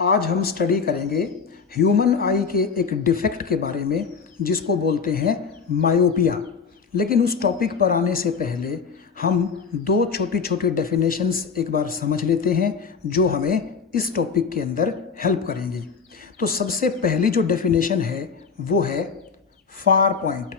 आज हम स्टडी करेंगे ह्यूमन आई के एक डिफेक्ट के बारे में जिसको बोलते हैं मायोपिया। लेकिन उस टॉपिक पर आने से पहले हम दो छोटी छोटी डेफिनेशंस एक बार समझ लेते हैं जो हमें इस टॉपिक के अंदर हेल्प करेंगी। तो सबसे पहली जो डेफिनेशन है वो है फार पॉइंट।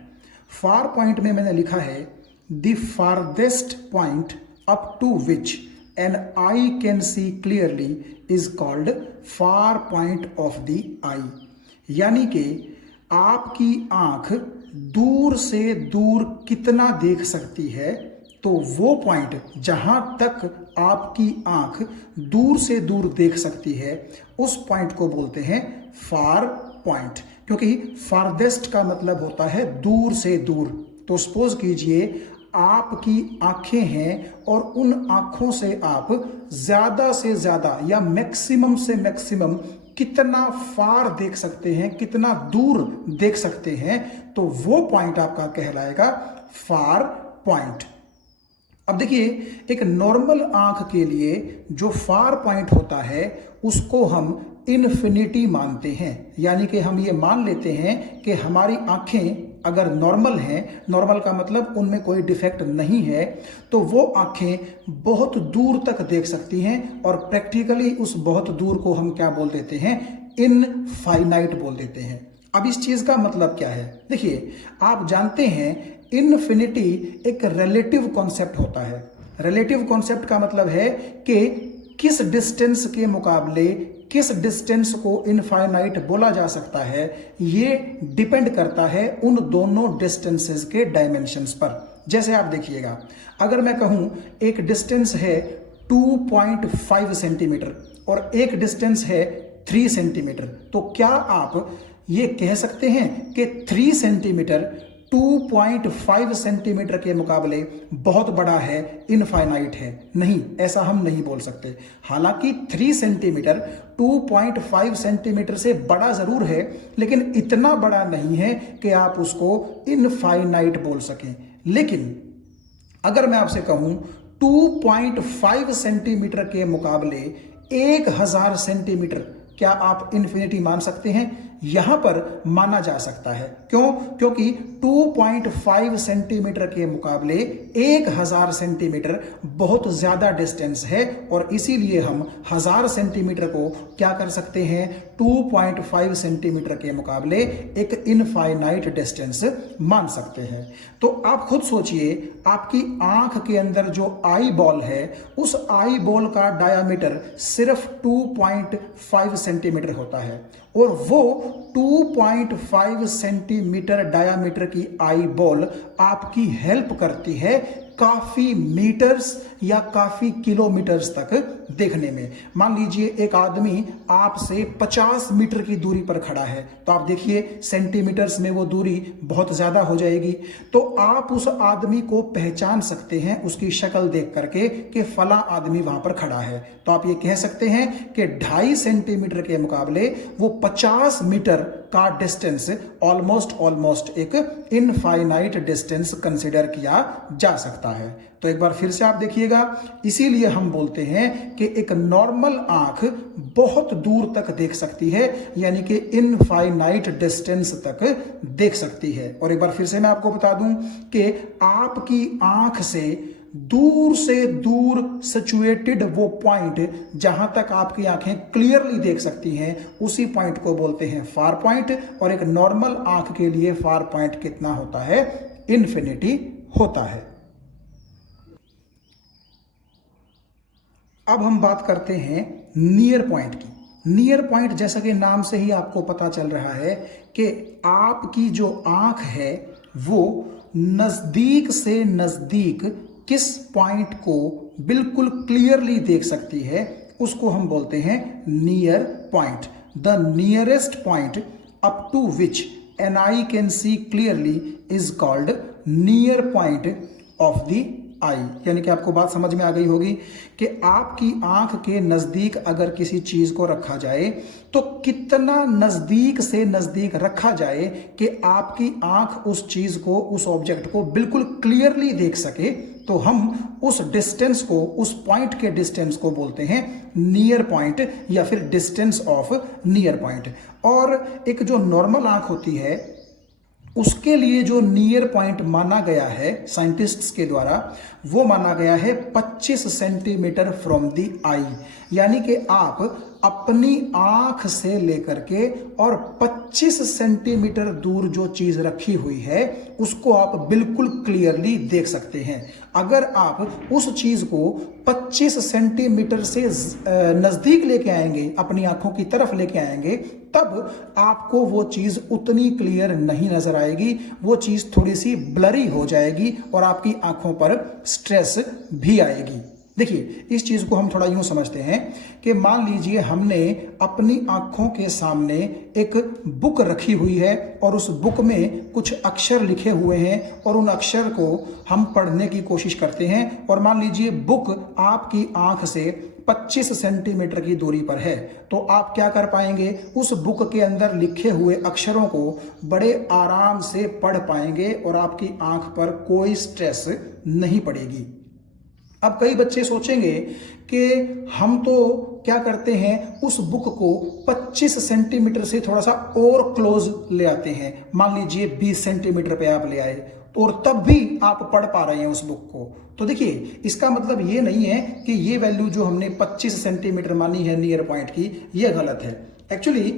फार पॉइंट में मैंने लिखा है the farthest point up to which an eye can see clearly is called far point of the eye. यानी कि आपकी आंख दूर से दूर कितना देख सकती है, तो वो पॉइंट जहां तक आपकी आंख दूर से दूर देख सकती है उस पॉइंट को बोलते हैं फार पॉइंट। क्योंकि फारदेस्ट का मतलब होता है दूर से दूर। तो सपोज कीजिए आपकी आंखें हैं और उन आंखों से आप ज्यादा से ज्यादा या मैक्सिमम से मैक्सिमम कितना फार देख सकते हैं, कितना दूर देख सकते हैं, तो वो पॉइंट आपका कहलाएगा फार पॉइंट। अब देखिए, एक नॉर्मल आंख के लिए जो फार पॉइंट होता है उसको हम इन्फिनिटी मानते हैं। यानी कि हम ये मान लेते हैं कि हमारी आंखें अगर नॉर्मल हैं, नॉर्मल का मतलब उनमें कोई डिफेक्ट नहीं है, तो वो आंखें बहुत दूर तक देख सकती हैं। और प्रैक्टिकली उस बहुत दूर को हम क्या बोल देते हैं? इनफाइनाइट बोल देते हैं। अब इस चीज का मतलब क्या है? देखिए, आप जानते हैं इन्फिनिटी एक रिलेटिव कॉन्सेप्ट होता है। रिलेटिव कॉन्सेप्ट का मतलब है कि किस डिस्टेंस के मुकाबले किस डिस्टेंस को इनफाइनाइट बोला जा सकता है, ये डिपेंड करता है उन दोनों डिस्टेंसेस के डायमेंशंस पर। जैसे आप देखिएगा, अगर मैं कहूं एक डिस्टेंस है 2.5 सेंटीमीटर और एक डिस्टेंस है 3 सेंटीमीटर, तो क्या आप ये कह सकते हैं कि 3 सेंटीमीटर 2.5 सेंटीमीटर के मुकाबले बहुत बड़ा है, इनफाइनाइट है? नहीं, ऐसा हम नहीं बोल सकते। हालांकि 3 सेंटीमीटर 2.5 सेंटीमीटर से बड़ा जरूर है, लेकिन इतना बड़ा नहीं है कि आप उसको इनफाइनाइट बोल सकें। लेकिन अगर मैं आपसे कहूं 2.5 सेंटीमीटर के मुकाबले 1000 सेंटीमीटर, क्या आप इन्फिनिटी मान सकते हैं? यहां पर माना जा सकता है। क्यों? क्योंकि 2.5 सेंटीमीटर के मुकाबले 1000 सेंटीमीटर बहुत ज्यादा डिस्टेंस है, और इसीलिए हम 1000 सेंटीमीटर को क्या कर सकते हैं? 2.5 सेंटीमीटर के मुकाबले एक इनफाइनाइट डिस्टेंस मान सकते हैं। तो आप खुद सोचिए, आपकी आंख के अंदर जो आई बॉल है, उस आई बॉल का डायामीटर सिर्फ 2.5 सेंटीमीटर होता है, और वो 2.5 सेंटीमीटर डायामीटर की आई बॉल आपकी हेल्प करती है काफी मीटर्स या काफी किलोमीटर्स तक देखने में। मान लीजिए एक आदमी आपसे 50 मीटर की दूरी पर खड़ा है, तो आप देखिए सेंटीमीटर्स में वो दूरी बहुत ज्यादा हो जाएगी। तो आप उस आदमी को पहचान सकते हैं उसकी शक्ल देख करके कि फला आदमी वहां पर खड़ा है। तो आप ये कह सकते हैं कि 2.5 सेंटीमीटर के मुकाबले वो 50 मीटर का डिस्टेंस ऑलमोस्ट एक इनफाइनाइट डिस्टेंस कंसिडर किया जा सकता है। तो एक बार फिर से आप देखिएगा, इसीलिए हम बोलते हैं कि एक नॉर्मल आंख बहुत दूर तक देख सकती है, यानी कि इनफाइनाइट डिस्टेंस तक देख सकती है। और एक बार फिर से मैं आपको बता दूं कि आपकी आंख से दूर सिचुएटेड वो पॉइंट जहां तक आपकी आंखें क्लियरली देख सकती हैं, उसी पॉइंट को बोलते हैं फार पॉइंट। और एक नॉर्मल आंख के लिए फार पॉइंट कितना होता है? इन्फिनिटी होता है। अब हम बात करते हैं नियर पॉइंट की। नियर पॉइंट, जैसा कि नाम से ही आपको पता चल रहा है कि आपकी जो आंख है वो नजदीक से नजदीक किस पॉइंट को बिल्कुल क्लियरली देख सकती है, उसको हम बोलते हैं near point. The nearest point up to which an eye can see clearly is called near point of the eye. यानी कि आपको बात समझ में आ गई होगी कि आपकी आंख के नज़दीक अगर किसी चीज़ को रखा जाए तो कितना नज़दीक से नज़दीक रखा जाए कि आपकी आंख उस चीज़ को, उस ऑब्जेक्ट को बिल्कुल क्लियरली देख सके, तो हम उस डिस्टेंस को, उस पॉइंट के डिस्टेंस को बोलते हैं नियर पॉइंट या फिर डिस्टेंस ऑफ नियर पॉइंट। और एक जो नॉर्मल आंख होती है उसके लिए जो नियर पॉइंट माना गया है साइंटिस्ट्स के द्वारा, वो माना गया है 25 सेंटीमीटर फ्रॉम द आई। यानी कि आप अपनी आंख से लेकर के और 25 सेंटीमीटर दूर जो चीज रखी हुई है उसको आप बिल्कुल क्लियरली देख सकते हैं। अगर आप उस चीज को 25 सेंटीमीटर से नजदीक लेके आएंगे, अपनी आंखों की तरफ लेके आएंगे, तब आपको वो चीज उतनी क्लियर नहीं नजर आएगी, वो चीज थोड़ी सी ब्लरी हो जाएगी और आपकी आंखों पर स्ट्रेस भी आएगी। देखिए, इस चीज को हम थोड़ा यूं समझते हैं कि मान लीजिए हमने अपनी आंखों के सामने एक बुक रखी हुई है और उस बुक में कुछ अक्षर लिखे हुए हैं और उन अक्षर को हम पढ़ने की कोशिश करते हैं, और मान लीजिए बुक आपकी आंख से 25 सेंटीमीटर की दूरी पर है, तो आप क्या कर पाएंगे, उस बुक के अंदर लिखे हुए अक्षरों को बड़े आराम से पढ़ पाएंगे और आपकी आंख पर कोई स्ट्रेस नहीं पड़ेगी। अब कई बच्चे सोचेंगे कि हम तो क्या करते हैं, उस बुक को 25 सेंटीमीटर से थोड़ा सा और क्लोज ले आते हैं, मान लीजिए 20 सेंटीमीटर पे आप ले आए, तो और तब भी आप पढ़ पा रहे हैं उस बुक को। तो देखिए, इसका मतलब ये नहीं है कि ये वैल्यू जो हमने 25 सेंटीमीटर मानी है नियर पॉइंट की, ये गलत है। Actually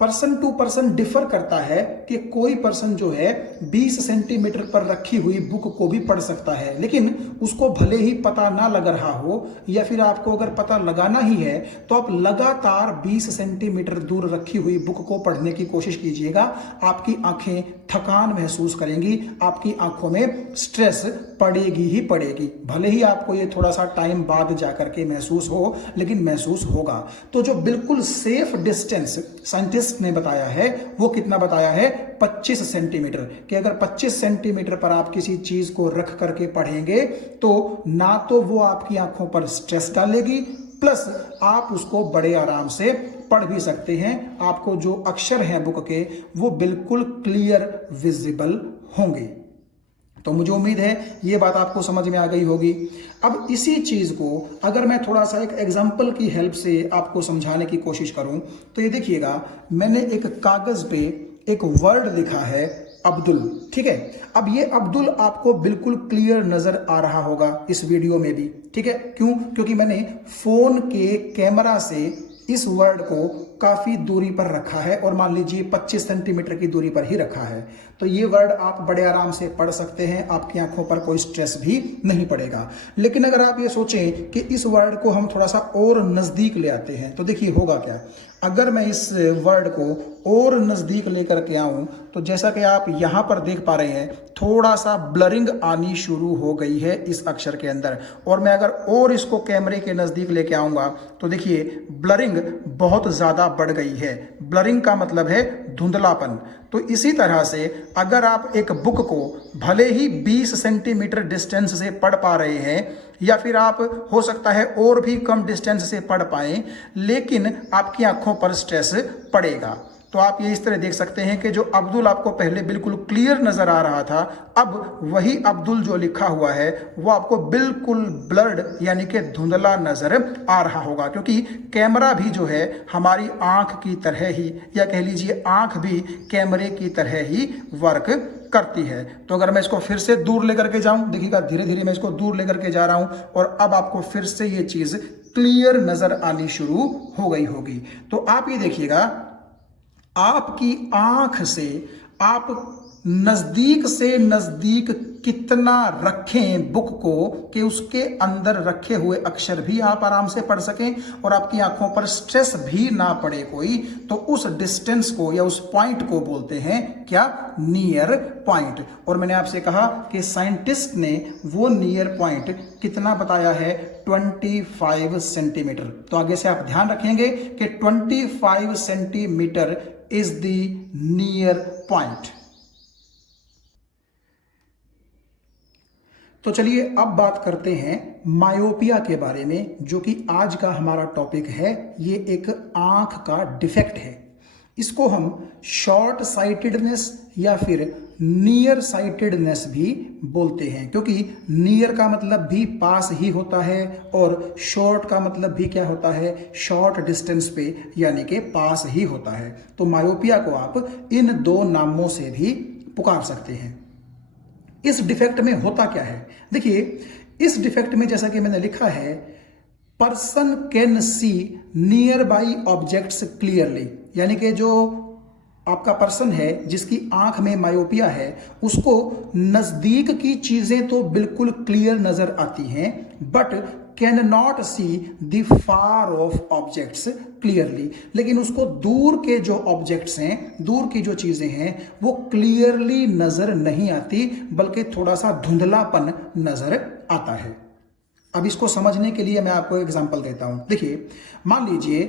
person to person differ करता है कि कोई पर्सन जो है 20 सेंटीमीटर पर रखी हुई बुक को भी पढ़ सकता है, लेकिन उसको भले ही पता ना लग रहा हो, या फिर आपको अगर पता लगाना ही है तो आप लगातार 20 सेंटीमीटर दूर रखी हुई बुक को पढ़ने की कोशिश कीजिएगा। आपकी आंखें थकान महसूस करेंगी, आपकी आंखों में स्ट्रेस पड़ेगी ही पड़ेगी, भले ही आपको ये थोड़ा सा टाइम बाद जाकर के महसूस हो, लेकिन महसूस होगा। तो जो बिल्कुल सेफ डिस्टेंस साइंटिस्ट ने बताया है, वो कितना बताया है, 25 सेंटीमीटर, कि अगर 25 सेंटीमीटर पर आप किसी चीज को रख करके पढ़ेंगे तो ना तो वो आपकी आंखों पर स्ट्रेस डालेगी, प्लस आप उसको बड़े आराम से पढ़ भी सकते हैं। आपको जो अक्षर हैं बुक के वो बिल्कुल क्लियर विजिबल होंगे। तो मुझे उम्मीद है ये बात आपको समझ में आ गई होगी। अब इसी चीज को अगर मैं थोड़ा सा एक एग्जांपल की हेल्प से आपको समझाने की कोशिश करूं, तो ये देखिएगा, मैंने एक कागज पे एक वर्ड लिखा है अब्दुल, ठीक है। अब ये अब्दुल आपको बिल्कुल क्लियर नजर आ रहा होगा इस वीडियो में भी, ठीक है। क्यों? क्योंकि मैंने फोन के कैमरा से इस वर्ड को काफी दूरी पर रखा है और मान लीजिए 25 सेंटीमीटर की दूरी पर ही रखा है, तो ये वर्ड आप बड़े आराम से पढ़ सकते हैं, आपकी आंखों पर कोई स्ट्रेस भी नहीं पड़ेगा। लेकिन अगर आप ये सोचें कि इस वर्ड को हम थोड़ा सा और नजदीक ले आते हैं, तो देखिए होगा क्या। अगर मैं इस वर्ड को और नजदीक लेकर के आऊं, तो जैसा कि आप यहां पर देख पा रहे हैं, थोड़ा सा ब्लरिंग आनी शुरू हो गई है इस अक्षर के अंदर, और मैं अगर और इसको कैमरे के नजदीक लेके आऊंगा तो देखिए ब्लरिंग बहुत ज्यादा बढ़ गई है। ब्लरिंग का मतलब है धुंधलापन। तो इसी तरह से अगर आप एक बुक को भले ही 20 सेंटीमीटर डिस्टेंस से पढ़ पा रहे हैं, या फिर आप हो सकता है और भी कम डिस्टेंस से पढ़ पाएं, लेकिन आपकी आंखों पर स्ट्रेस पड़ेगा, तो आप ये इस तरह देख सकते हैं कि जो अब्दुल आपको पहले बिल्कुल क्लियर नजर आ रहा था, अब वही अब्दुल जो लिखा हुआ है वो आपको बिल्कुल ब्लर्ड यानी कि धुंधला नजर आ रहा होगा, क्योंकि कैमरा भी जो है हमारी आंख की तरह ही, या कह लीजिए आंख भी कैमरे की तरह ही वर्क करती है। तो अगर मैं इसको फिर से दूर लेकर के जाऊं, देखिएगा धीरे धीरे मैं इसको दूर लेकर के जा रहा हूं और अब आपको फिर से ये चीज क्लियर नजर आनी शुरू हो गई होगी। तो आप ये देखिएगा, आपकी आंख से आप नजदीक से नजदीक कितना रखें बुक को कि उसके अंदर रखे हुए अक्षर भी आप आराम से पढ़ सकें और आपकी आंखों पर स्ट्रेस भी ना पड़े कोई, तो उस डिस्टेंस को या उस पॉइंट को बोलते हैं क्या, नियर पॉइंट। और मैंने आपसे कहा कि साइंटिस्ट ने वो नियर पॉइंट कितना बताया है, 25 सेंटीमीटर। तो आगे से आप ध्यान रखेंगे कि 25 centimetre is the near point. तो चलिए अब बात करते हैं मायोपिया के बारे में, जो कि आज का हमारा टॉपिक है। ये एक आंख का डिफेक्ट है। इसको हम शॉर्ट साइटेडनेस या फिर नियर साइटेडनेस भी बोलते हैं, क्योंकि नियर का मतलब भी पास ही होता है और शॉर्ट का मतलब भी क्या होता है, शॉर्ट डिस्टेंस पे, यानी कि पास ही होता है। तो मायोपिया को आप इन दो नामों से भी पुकार सकते हैं। इस डिफेक्ट में होता क्या है, देखिए इस डिफेक्ट में जैसा कि मैंने लिखा है, person can see near by objects clearly, यानी कि जो आपका पर्सन है जिसकी आंख में मायोपिया है, उसको नजदीक की चीजें तो बिल्कुल क्लियर नजर आती हैं, but can not see the far of objects clearly, लेकिन उसको दूर के जो ऑब्जेक्ट्स हैं, दूर की जो चीजें हैं, वो क्लियरली नजर नहीं आती, बल्कि थोड़ा सा धुंधलापन नजर आता है। अब इसको समझने के लिए मैं आपको एग्जांपल देता हूं। देखिए, मान लीजिए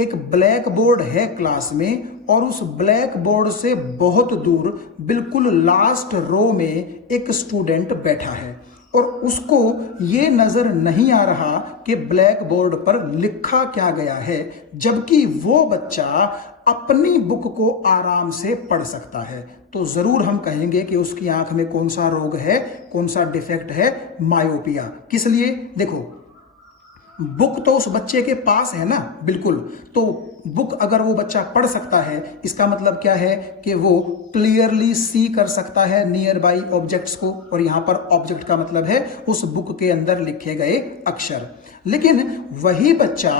एक ब्लैक बोर्ड है क्लास में, और उस ब्लैक बोर्ड से बहुत दूर बिल्कुल लास्ट रो में एक स्टूडेंट बैठा है, और उसको ये नजर नहीं आ रहा कि ब्लैक बोर्ड पर लिखा क्या गया है, जबकि वो बच्चा अपनी बुक को आराम से पढ़ सकता है। तो जरूर हम कहेंगे कि उसकी आंख में कौन सा रोग है, कौन सा डिफेक्ट है, मायोपिया। किस लिए, देखो बुक तो उस बच्चे के पास है ना, बिल्कुल, तो बुक अगर वो बच्चा पढ़ सकता है, इसका मतलब क्या है कि वो क्लियरली सी कर सकता है नियर बाई ऑब्जेक्ट्स को, और यहां पर ऑब्जेक्ट का मतलब है उस बुक के अंदर लिखे गए अक्षर। लेकिन वही बच्चा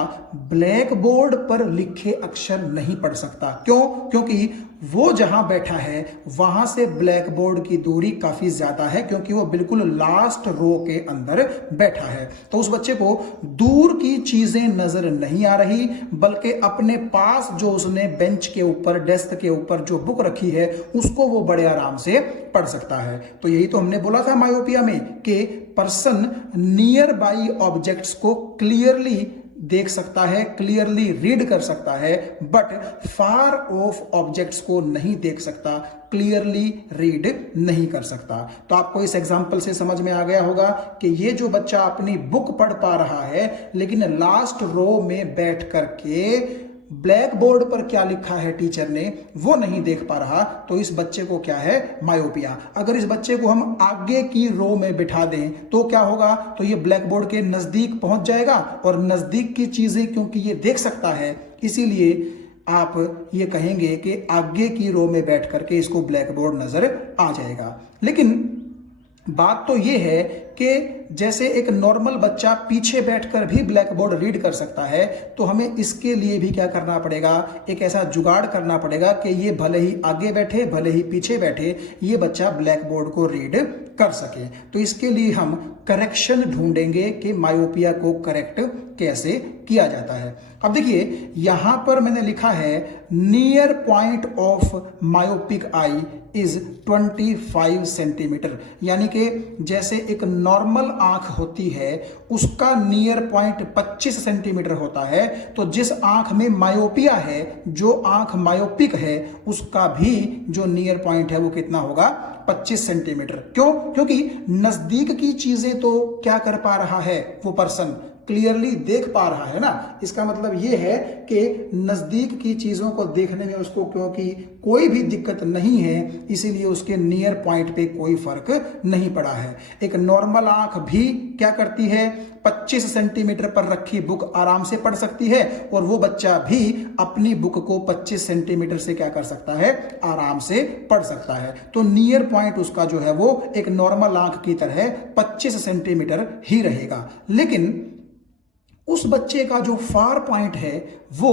ब्लैक बोर्ड पर लिखे अक्षर नहीं पढ़ सकता। क्यों? क्योंकि वो जहां बैठा है वहां से ब्लैक बोर्ड की दूरी काफी ज्यादा है, क्योंकि वो बिल्कुल लास्ट रो के अंदर बैठा है। तो उस बच्चे को दूर की चीजें नजर नहीं आ रही, बल्कि अपने पास जो उसने बेंच के ऊपर, डेस्क के ऊपर जो बुक रखी है, उसको वो बड़े आराम से पढ़ सकता है। तो यही तो हमने बोला था मायोपिया में कि पर्सन नियर बाई ऑब्जेक्ट्स को क्लियरली देख सकता है, क्लियरली रीड कर सकता है, बट फार ऑफ ऑब्जेक्ट्स को नहीं देख सकता, क्लियरली रीड नहीं कर सकता। तो आपको इस एग्जांपल से समझ में आ गया होगा कि ये जो बच्चा अपनी बुक पढ़ पा रहा है, लेकिन लास्ट रो में बैठ करके ब्लैक बोर्ड पर क्या लिखा है टीचर ने वो नहीं देख पा रहा, तो इस बच्चे को क्या है, मायोपिया। अगर इस बच्चे को हम आगे की रो में बिठा दें तो क्या होगा, तो ये ब्लैक बोर्ड के नजदीक पहुंच जाएगा, और नजदीक की चीजें क्योंकि ये देख सकता है, इसीलिए आप ये कहेंगे कि आगे की रो में बैठ करके इसको ब्लैक बोर्ड नजर आ जाएगा। लेकिन बात तो ये है कि जैसे एक नॉर्मल बच्चा पीछे बैठकर भी ब्लैक बोर्ड रीड कर सकता है, तो हमें इसके लिए भी क्या करना पड़ेगा, एक ऐसा जुगाड़ करना पड़ेगा कि ये भले ही आगे बैठे, भले ही पीछे बैठे, ये बच्चा ब्लैक बोर्ड को रीड कर सके। तो इसके लिए हम करेक्शन ढूंढेंगे कि मायोपिया को करेक्ट कैसे किया जाता है। अब देखिए यहां पर मैंने लिखा है near point of myopic I is 25 centimetre, यानी कि जैसे एक नॉर्मल आंख होती है उसका नियर पॉइंट 25 सेंटीमीटर होता है, तो जिस आंख में मायोपिया है, जो आंख मायोपिक है, उसका भी जो नियर पॉइंट है वो कितना होगा, 25 सेंटीमीटर। क्यों? क्योंकि नजदीक की चीजें तो क्या कर पा रहा है वो पर्सन, क्लियरली देख पा रहा है ना। इसका मतलब यह है कि नजदीक की चीजों को देखने में उसको क्योंकि कोई भी दिक्कत नहीं है, इसीलिए उसके नियर पॉइंट पे कोई फर्क नहीं पड़ा है। एक नॉर्मल आंख भी क्या करती है, 25 सेंटीमीटर पर रखी बुक आराम से पढ़ सकती है, और वो बच्चा भी अपनी बुक को 25 सेंटीमीटर से क्या कर सकता है, आराम से पढ़ सकता है। तो नियर पॉइंट उसका जो है वो एक नॉर्मल आंख की तरह 25 सेंटीमीटर ही रहेगा। लेकिन उस बच्चे का जो फार पॉइंट है वो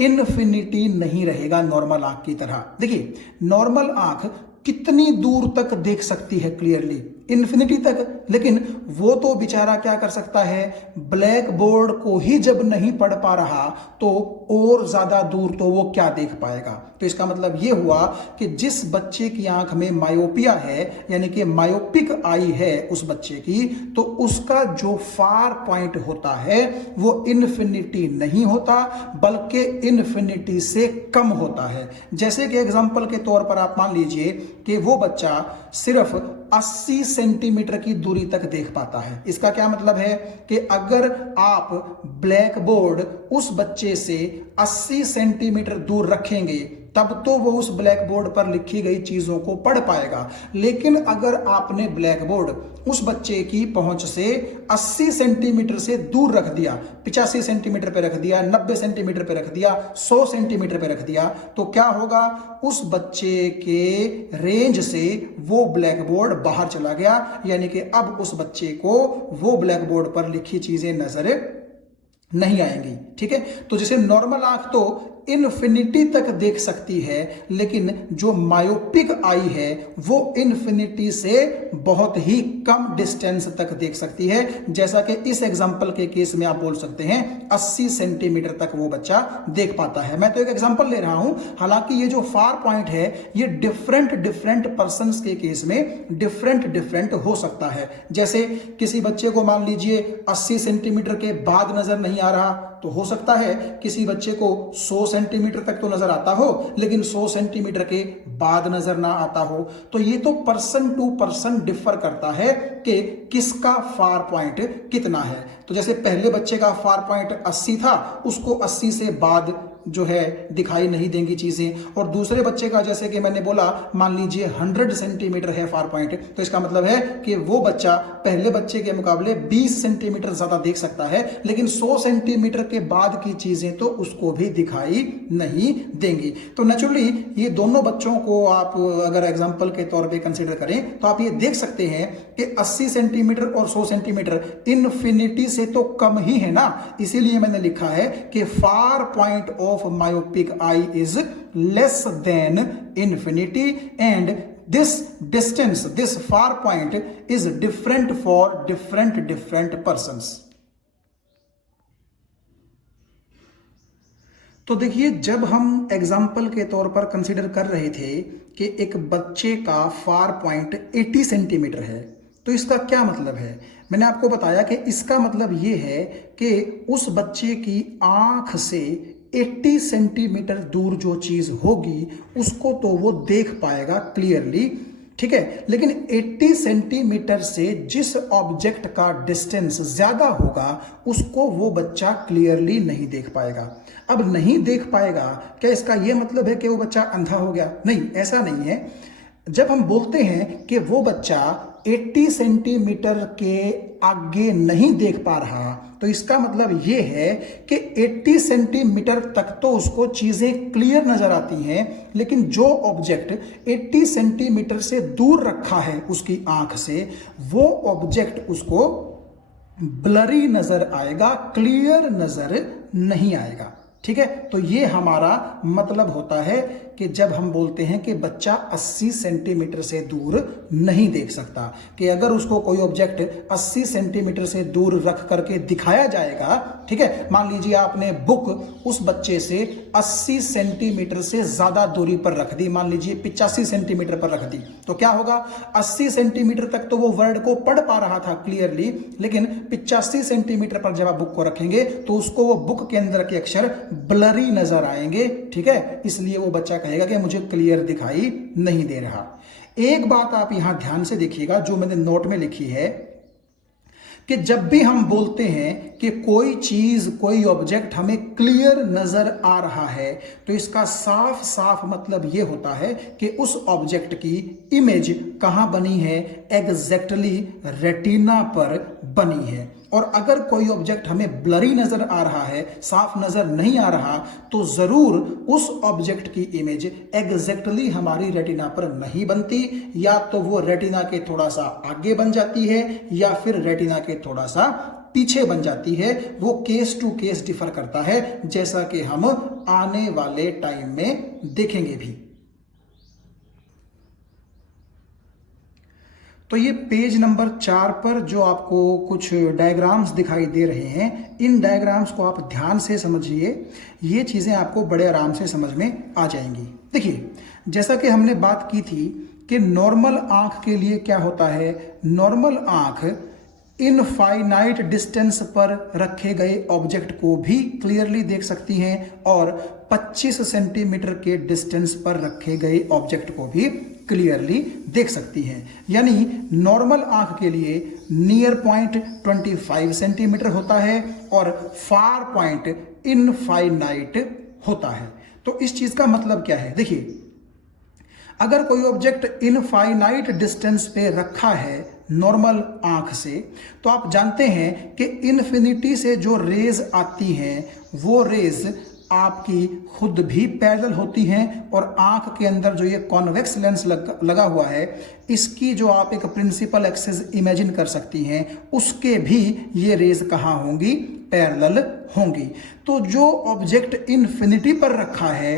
इन्फिनिटी नहीं रहेगा नॉर्मल आंख की तरह। देखिए नॉर्मल आंख कितनी दूर तक देख सकती है क्लियरली, इन्फिनिटी तक, लेकिन वो तो बेचारा क्या कर सकता है, ब्लैक बोर्ड को ही जब नहीं पढ़ पा रहा तो और ज्यादा दूर तो वो क्या देख पाएगा। तो इसका मतलब ये हुआ कि जिस बच्चे की आंख में मायोपिया है, यानी कि मायोपिक आई है उस बच्चे की, तो उसका जो फार पॉइंट होता है वो इन्फिनिटी नहीं होता, बल्कि इन्फिनिटी से कम होता है। जैसे कि एग्जांपल के तौर पर आप मान लीजिए कि वो बच्चा सिर्फ 80 सेंटीमीटर की दूरी तक देख पाता है। इसका क्या मतलब है कि अगर आप ब्लैक बोर्ड उस बच्चे से 80 सेंटीमीटर दूर रखेंगे तब तो वो उस ब्लैक बोर्ड पर लिखी गई चीजों को पढ़ पाएगा। लेकिन अगर आपने ब्लैक बोर्ड उस बच्चे की पहुंच से 80 सेंटीमीटर से दूर रख दिया, 85 सेंटीमीटर पे रख दिया, 90 सेंटीमीटर पे रख दिया, 100 सेंटीमीटर पे रख दिया, तो क्या होगा, उस बच्चे के रेंज से वो ब्लैक बोर्ड बाहर चला गया। यानी कि अब उस बच्चे को वो ब्लैक बोर्ड पर लिखी चीजें नजर नहीं आएंगी। ठीक है, तो जैसे नॉर्मल आंख तो इन्फिनिटी तक देख सकती है, लेकिन जो मायोपिक आई है वो इन्फिनिटी से बहुत ही कम डिस्टेंस तक देख सकती है। जैसा कि इस एग्जांपल के केस में आप बोल सकते हैं 80 सेंटीमीटर तक वो बच्चा देख पाता है। मैं तो एक एग्जांपल ले रहा हूं, हालांकि ये जो फार पॉइंट है ये डिफरेंट पर्सन्स के केस में डिफरेंट हो सकता है। जैसे किसी बच्चे को मान लीजिए 80 सेंटीमीटर के बाद नजर नहीं आ रहा, तो हो सकता है किसी बच्चे को 100 सेंटीमीटर तक तो नजर आता हो, लेकिन 100 सेंटीमीटर के बाद नजर ना आता हो। तो ये तो पर्सन टू पर्सन डिफर करता है कि किसका फार पॉइंट कितना है। तो जैसे पहले बच्चे का फार पॉइंट 80 था, उसको 80 से बाद जो है दिखाई नहीं देंगी चीजें, और दूसरे बच्चे का जैसे कि मैंने बोला मान लीजिए 100 सेंटीमीटर है फार पॉइंट, तो इसका मतलब है कि वो बच्चा पहले बच्चे के मुकाबले 20 सेंटीमीटर ज्यादा देख सकता है, लेकिन 100 सेंटीमीटर के बाद की चीजें तो उसको भी दिखाई नहीं देंगी। तो नेचुरली ये दोनों बच्चों को आप अगर एग्जाम्पल के तौर पर कंसिडर करें तो आप ये देख सकते हैं कि 80 सेंटीमीटर और 100 सेंटीमीटर इन्फिनिटी से तो कम ही है ना। इसीलिए मैंने लिखा है कि फार point of myopic eye is less than infinity and this distance, this far point is different for different persons. तो देखिए, जब हम एग्जाम्पल के तौर पर कंसीडर कर रहे थे कि एक बच्चे का फार पॉइंट 80 सेंटीमीटर है, तो इसका क्या मतलब है। मैंने आपको बताया कि इसका मतलब ये है कि उस बच्चे की आंख से 80 सेंटीमीटर दूर जो चीज होगी उसको तो वो देख पाएगा क्लियरली। ठीक है, लेकिन 80 सेंटीमीटर से जिस ऑब्जेक्ट का डिस्टेंस ज्यादा होगा उसको वो बच्चा क्लियरली नहीं देख पाएगा। अब नहीं देख पाएगा, क्या इसका यह मतलब है कि वो बच्चा अंधा हो गया? नहीं, ऐसा नहीं है। जब हम बोलते हैं कि वो बच्चा 80 सेंटीमीटर के आगे नहीं देख पा रहा, तो इसका मतलब ये है कि 80 सेंटीमीटर तक तो उसको चीजें क्लियर नजर आती हैं, लेकिन जो ऑब्जेक्ट 80 सेंटीमीटर से दूर रखा है उसकी आंख से, वो ऑब्जेक्ट उसको ब्लरी नजर आएगा, क्लियर नजर नहीं आएगा। ठीक है, तो ये हमारा मतलब होता है कि जब हम बोलते हैं कि बच्चा 80 सेंटीमीटर से दूर नहीं देख सकता, कि अगर उसको कोई ऑब्जेक्ट 80 सेंटीमीटर से दूर रख करके दिखाया जाएगा, ठीक है, मान लीजिए आपने बुक उस बच्चे से 80 सेंटीमीटर से ज्यादा दूरी पर रख दी, मान लीजिए 85 सेंटीमीटर पर रख दी, तो क्या होगा, 80 सेंटीमीटर तक तो वो वर्ड को पढ़ पा रहा था क्लियरली, लेकिन 85 सेंटीमीटर पर जब आप बुक को रखेंगे तो उसको वो बुक के अंदर के अक्षर ब्लरी नजर आएंगे। ठीक है, इसलिए वो बच्चा कहेगा कि मुझे क्लियर दिखाई नहीं दे रहा। एक बात आप यहां ध्यान से देखिएगा जो मैंने नोट में लिखी है कि जब भी हम बोलते हैं कि कोई चीज, कोई ऑब्जेक्ट हमें क्लियर नजर आ रहा है, तो इसका साफ साफ मतलब यह होता है कि उस ऑब्जेक्ट की इमेज कहां बनी है, एग्जैक्टली रेटिना पर बनी है। और अगर कोई ऑब्जेक्ट हमें ब्लरी नजर आ रहा है, साफ नजर नहीं आ रहा, तो जरूर उस ऑब्जेक्ट की इमेज एग्जैक्टली हमारी रेटिना पर नहीं बनती, या तो वो रेटिना के थोड़ा सा आगे बन जाती है या फिर रेटिना के थोड़ा सा पीछे बन जाती है। वो केस टू केस डिफर करता है, जैसा कि हम आने वाले टाइम में देखेंगे भी। तो ये पेज नंबर 4 पर जो आपको कुछ डायग्राम्स दिखाई दे रहे हैं, इन डायग्राम्स को आप ध्यान से समझिए, ये चीज़ें आपको बड़े आराम से समझ में आ जाएंगी। देखिए, जैसा कि हमने बात की थी कि नॉर्मल आंख के लिए क्या होता है, नॉर्मल आंख इनफाइनाइट डिस्टेंस पर रखे गए ऑब्जेक्ट को भी क्लियरली देख सकती हैं और 25 सेंटीमीटर के डिस्टेंस पर रखे गए ऑब्जेक्ट को भी क्लियरली देख सकती हैं। यानी नॉर्मल आंख के लिए नियर पॉइंट 25 सेंटीमीटर होता है और फार पॉइंट इनफाइनाइट होता है। तो इस चीज का मतलब क्या है? देखिए, अगर कोई ऑब्जेक्ट इनफाइनाइट डिस्टेंस पे रखा है नॉर्मल आंख से, तो आप जानते हैं कि इन्फिनिटी से जो रेज आती हैं वो रेज आपकी खुद भी पैरेलल होती हैं और आंख के अंदर जो ये कॉन्वेक्स लेंस लगा हुआ है, इसकी जो आप एक प्रिंसिपल एक्सिस इमेजिन कर सकती हैं, उसके भी ये रेज कहाँ होंगी? पैरेलल होंगी। तो जो ऑब्जेक्ट इन्फिनिटी पर रखा है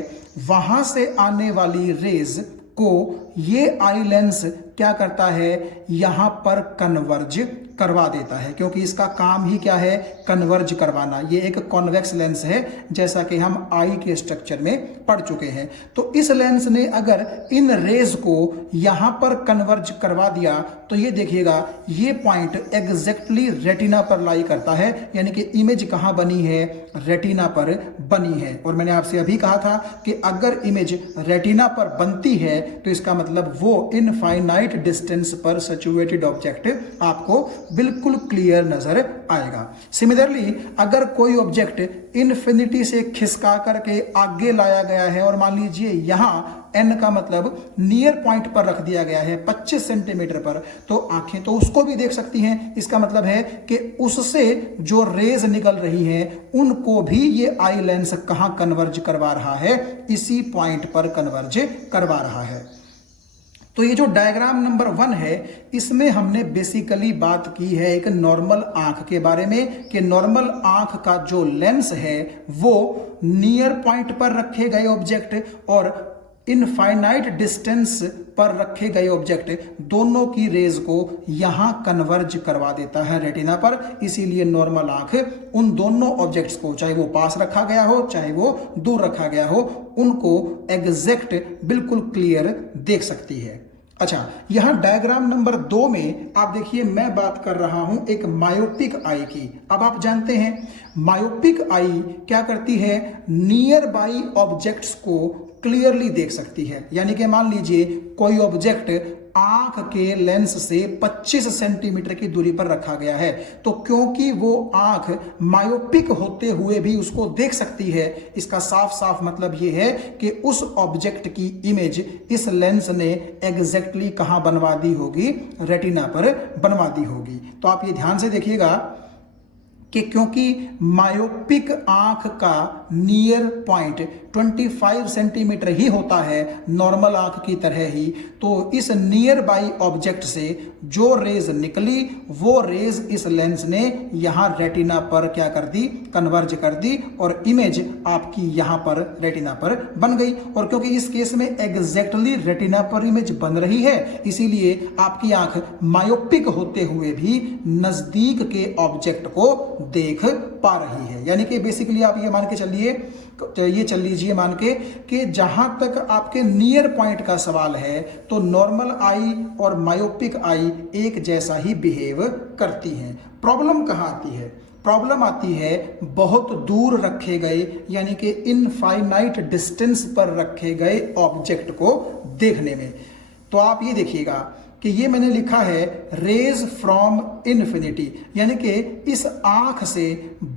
वहां से आने वाली रेज को ये आई लेंस क्या करता है? यहां पर कन्वर्ज करवा देता है, क्योंकि इसका काम ही क्या है? कन्वर्ज करवाना। ये एक कॉन्वेक्स लेंस है, जैसा कि हम आई के स्ट्रक्चर में पढ़ चुके हैं। तो इस लेंस ने अगर इन रेज को यहां पर कन्वर्ज करवा दिया तो ये देखिएगा, ये पॉइंट एग्जैक्टली रेटिना पर लाई करता है। यानी कि इमेज कहां बनी है? रेटिना पर बनी है। और मैंने आपसे अभी कहा था कि अगर इमेज रेटिना पर बनती है तो इसका मतलब वो इनफाइनाइट डिस्टेंस पर सिचुएटेड ऑब्जेक्ट आपको बिल्कुल क्लियर नजर आएगा। सिमिलरली, अगर कोई ऑब्जेक्ट इन्फिनिटी से खिसका करके आगे लाया गया है और मान लीजिए यहां एन का मतलब नियर पॉइंट पर रख दिया गया है 25 सेंटीमीटर पर, तो आंखें तो उसको भी देख सकती हैं। इसका मतलब है कि उससे जो रेज निकल रही हैं उनको भी ये आई लेंस कहां कन्वर्ज करवा रहा है? इसी पॉइंट पर कन्वर्ज करवा रहा है। तो ये जो डायग्राम नंबर 1 है, इसमें हमने बेसिकली बात की है एक नॉर्मल आंख के बारे में कि नॉर्मल आंख का जो लेंस है वो नियर पॉइंट पर रखे गए ऑब्जेक्ट और इनफाइनाइट डिस्टेंस पर रखे गए ऑब्जेक्ट दोनों की रेज को यहां कन्वर्ज करवा देता है रेटिना पर। इसीलिए नॉर्मल आंख उन दोनों ऑब्जेक्ट्स को, चाहे वो पास रखा गया हो चाहे वो दूर रखा गया हो, उनको एग्जैक्ट बिल्कुल क्लियर देख सकती है। अच्छा, यहां डायग्राम नंबर 2 में आप देखिए, मैं बात कर रहा हूं एक मायोपिक आई की। अब आप जानते हैं मायोपिक आई क्या करती है? नियर बाई ऑब्जेक्ट्स को क्लियरली देख सकती है। यानी कि मान लीजिए कोई ऑब्जेक्ट आंख के लेंस से 25 सेंटीमीटर की दूरी पर रखा गया है, तो क्योंकि वो आंख मायोपिक होते हुए भी उसको देख सकती है, इसका साफ साफ मतलब ये है कि उस ऑब्जेक्ट की इमेज इस लेंस ने एग्जैक्टली कहां बनवा दी होगी? रेटिना पर बनवा दी होगी। तो आप ये ध्यान से देखिएगा कि क्योंकि मायोपिक आंख का नियर पॉइंट 25 सेंटीमीटर ही होता है नॉर्मल आंख की तरह ही, तो इस नियर बाई ऑब्जेक्ट से जो रेज निकली वो रेज इस लेंस ने यहां रेटिना पर क्या कर दी? कन्वर्ज कर दी और इमेज आपकी यहां पर रेटिना पर बन गई। और क्योंकि इस केस में एग्जैक्टली रेटिना पर इमेज बन रही है, इसीलिए आपकी आंख मायोपिक होते हुए भी नजदीक के ऑब्जेक्ट को देख पा रही है। यानी कि बेसिकली आप ये मान के चल लीजिए मान के कि जहां तक आपके नियर पॉइंट का सवाल है, तो नॉर्मल आई और मायोपिक आई एक जैसा ही बिहेव करती हैं। प्रॉब्लम कहां आती है? प्रॉब्लम आती है बहुत दूर रखे गए, यानी कि इनफाइनाइट डिस्टेंस पर रखे गए ऑब्जेक्ट को देखने में। तो आप ये देखिएगा कि ये मैंने लिखा है रेज फ्रॉम इन्फिनिटी, यानी कि इस आंख से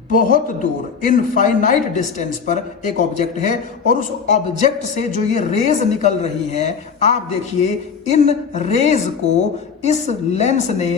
बहुत दूर इनफाइनाइट डिस्टेंस पर एक ऑब्जेक्ट है और उस ऑब्जेक्ट से जो ये रेज निकल रही हैं, आप देखिए इन रेज को इस लेंस ने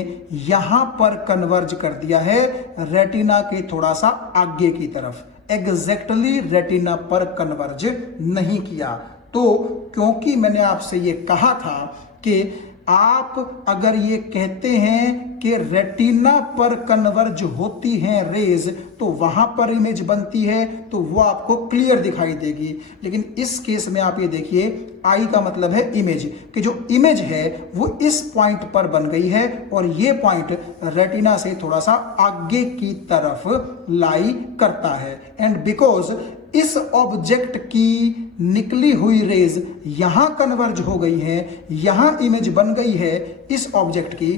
यहां पर कन्वर्ज कर दिया है रेटिना के थोड़ा सा आगे की तरफ, एग्जैक्टली रेटिना पर कन्वर्ज नहीं किया। तो क्योंकि मैंने आपसे ये कहा था कि आप अगर ये कहते हैं कि रेटिना पर कन्वर्ज होती हैं रेज, तो वहां पर इमेज बनती है, तो वो आपको क्लियर दिखाई देगी। लेकिन इस केस में आप ये देखिए, आई का मतलब है इमेज, कि जो इमेज है वो इस पॉइंट पर बन गई है और ये पॉइंट रेटिना से थोड़ा सा आगे की तरफ लाई करता है। एंड बिकॉज इस ऑब्जेक्ट की निकली हुई रेज यहां कन्वर्ज हो गई है, यहां इमेज बन गई है इस ऑब्जेक्ट की,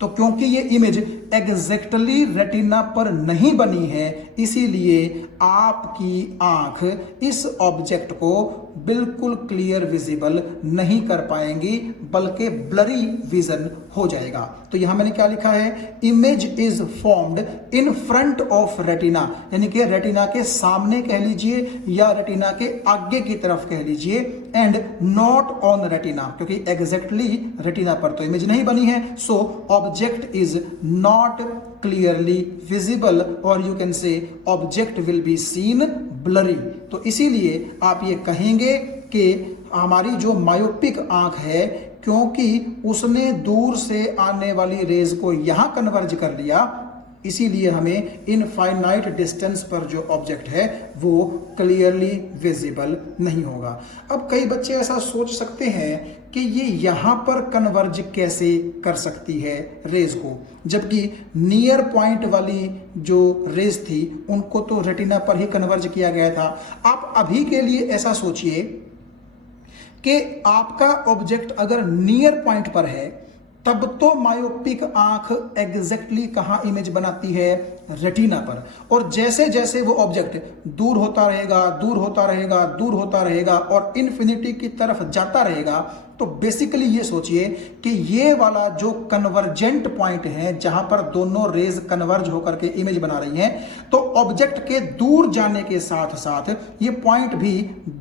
तो क्योंकि ये इमेज एग्जैक्टली रेटिना पर नहीं बनी है, इसीलिए आपकी आंख इस ऑब्जेक्ट को बिल्कुल क्लियर विजिबल नहीं कर पाएंगी, बल्कि ब्लरी विजन हो जाएगा। तो यहां मैंने क्या लिखा है, image is formed in front of retina, यानी कि रेटिना के सामने कह लीजिए या रेटिना के आगे की तरफ कह लीजिए, एंड नॉट ऑन रेटिना, क्योंकि एग्जैक्टली रेटिना पर तो इमेज नहीं बनी है। So object is not clearly visible, और you can say object will be seen blurry. तो इसीलिए आप ये कहेंगे कि हमारी जो मायोपिक आंख है, क्योंकि उसने दूर से आने वाली रेज को यहां कन्वर्ज कर लिया, इसीलिए हमें इनफाइनाइट डिस्टेंस पर जो ऑब्जेक्ट है वो क्लियरली विजिबल नहीं होगा। अब कई बच्चे ऐसा सोच सकते हैं कि ये यहां पर कन्वर्ज कैसे कर सकती है रेज को, जबकि नियर पॉइंट वाली जो रेज थी उनको तो रेटिना पर ही कन्वर्ज किया गया था। आप अभी के लिए ऐसा सोचिए कि आपका ऑब्जेक्ट अगर नियर पॉइंट पर है, तब तो मायोपिक आंख एग्जैक्टली कहां इमेज बनाती है, रेटिना पर। और जैसे जैसे वो ऑब्जेक्ट दूर होता रहेगा, दूर होता रहेगा, दूर होता रहेगा और इन्फिनिटी की तरफ जाता रहेगा, तो बेसिकली ये सोचिए कि ये वाला जो कन्वर्जेंट पॉइंट है, जहां पर दोनों रेज कन्वर्ज होकर के इमेज बना रही हैं, तो ऑब्जेक्ट के दूर जाने के साथ साथ ये पॉइंट भी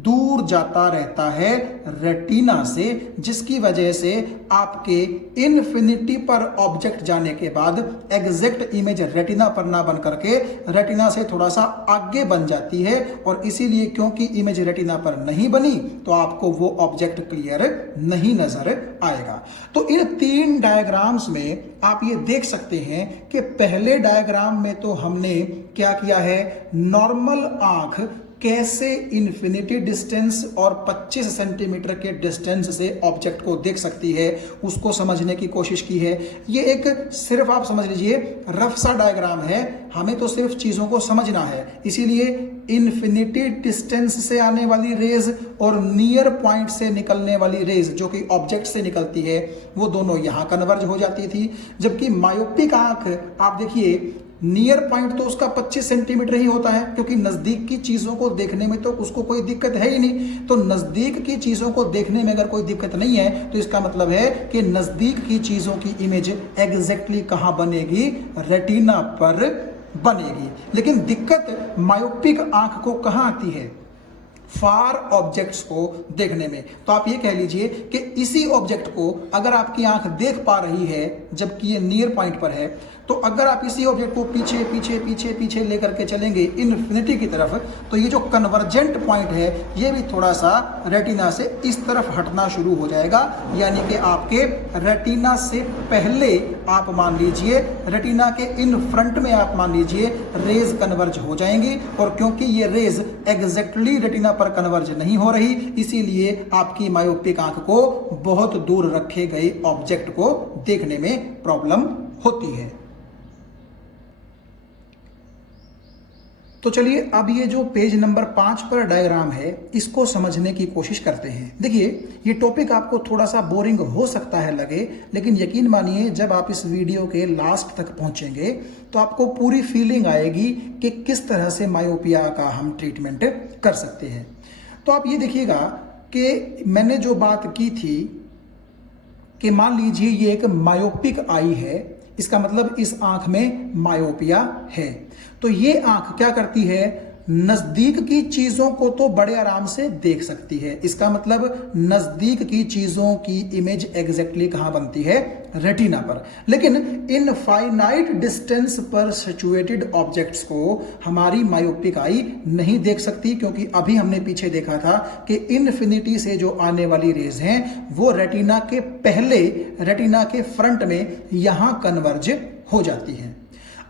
दूर जाता रहता है रेटिना से, जिसकी वजह से आपके इन्फिनिटी पर ऑब्जेक्ट जाने के बाद एग्जैक्ट इमेज रेटिना पर ना बन करके रेटिना से थोड़ा सा आगे बन जाती है। और इसीलिए क्योंकि इमेज रेटिना पर नहीं बनी, तो आपको वो ऑब्जेक्ट क्लियर नहीं नजर आएगा। तो इन 3 डायग्राम्स में आप ये देख सकते हैं कि पहले डायग्राम में तो हमने क्या किया है, नॉर्मल आंख कैसे इन्फिनिटी डिस्टेंस और 25 सेंटीमीटर के डिस्टेंस से ऑब्जेक्ट को देख सकती है, उसको समझने की कोशिश की है। ये एक सिर्फ आप समझ लीजिए रफ सा डायग्राम है, हमें तो सिर्फ चीजों को समझना है। इसीलिए इन्फिनिटी डिस्टेंस से आने वाली रेज और नियर पॉइंट से निकलने वाली रेज जो कि ऑब्जेक्ट से निकलती है, वो दोनों यहां कन्वर्ज हो जाती थी। जबकि मायोपिक आंख आप देखिए, नियर पॉइंट तो उसका 25 सेंटीमीटर ही होता है, क्योंकि नजदीक की चीजों को देखने में तो उसको कोई दिक्कत है ही नहीं। तो नजदीक की चीजों को देखने में अगर कोई दिक्कत नहीं है, तो इसका मतलब है कि नजदीक की चीजों की इमेज एग्जैक्टली कहां बनेगी, रेटिना पर बनेगी। लेकिन दिक्कत मायोपिक आंख को कहां आती है, फार ऑब्जेक्ट्स को देखने में। तो आप ये कह लीजिए कि इसी ऑब्जेक्ट को अगर आपकी आंख देख पा रही है जबकि ये नियर पॉइंट पर है, तो अगर आप इसी ऑब्जेक्ट को पीछे पीछे पीछे पीछे लेकर के चलेंगे इन्फिनिटी की तरफ, तो ये जो कन्वर्जेंट पॉइंट है ये भी थोड़ा सा रेटिना से इस तरफ हटना शुरू हो जाएगा। यानी कि आपके रेटिना से पहले आप मान लीजिए, रेटिना के इन फ्रंट में आप मान लीजिए रेज कन्वर्ज हो जाएंगी। और क्योंकि ये रेज एग्जैक्टली रेटिना पर कन्वर्ज नहीं हो रही, इसीलिए आपकी मायोपिक आंख को बहुत दूर रखे गए ऑब्जेक्ट को देखने में प्रॉब्लम होती है। तो चलिए अब ये जो पेज नंबर 5 पर डायग्राम है, इसको समझने की कोशिश करते हैं। देखिए, ये टॉपिक आपको थोड़ा सा बोरिंग हो सकता है लगे, लेकिन यकीन मानिए जब आप इस वीडियो के लास्ट तक पहुंचेंगे तो आपको पूरी फीलिंग आएगी कि किस तरह से मायोपिया का हम ट्रीटमेंट कर सकते हैं। तो आप ये देखिएगा कि मैंने जो बात की थी कि मान लीजिए ये एक मायोपिक आई है, इसका मतलब इस आंख में मायोपिया है। तो ये आंख क्या करती है, नजदीक की चीजों को तो बड़े आराम से देख सकती है। इसका मतलब नजदीक की चीजों की इमेज एग्जैक्टली कहां बनती है, रेटिना पर। लेकिन इनफाइनाइट डिस्टेंस पर सिचुएटेड ऑब्जेक्ट्स को हमारी मायोपिक आई नहीं देख सकती, क्योंकि अभी हमने पीछे देखा था कि इन्फिनिटी से जो आने वाली रेज हैं वो रेटिना के पहले, रेटिना के फ्रंट में यहां कन्वर्ज हो जाती हैं।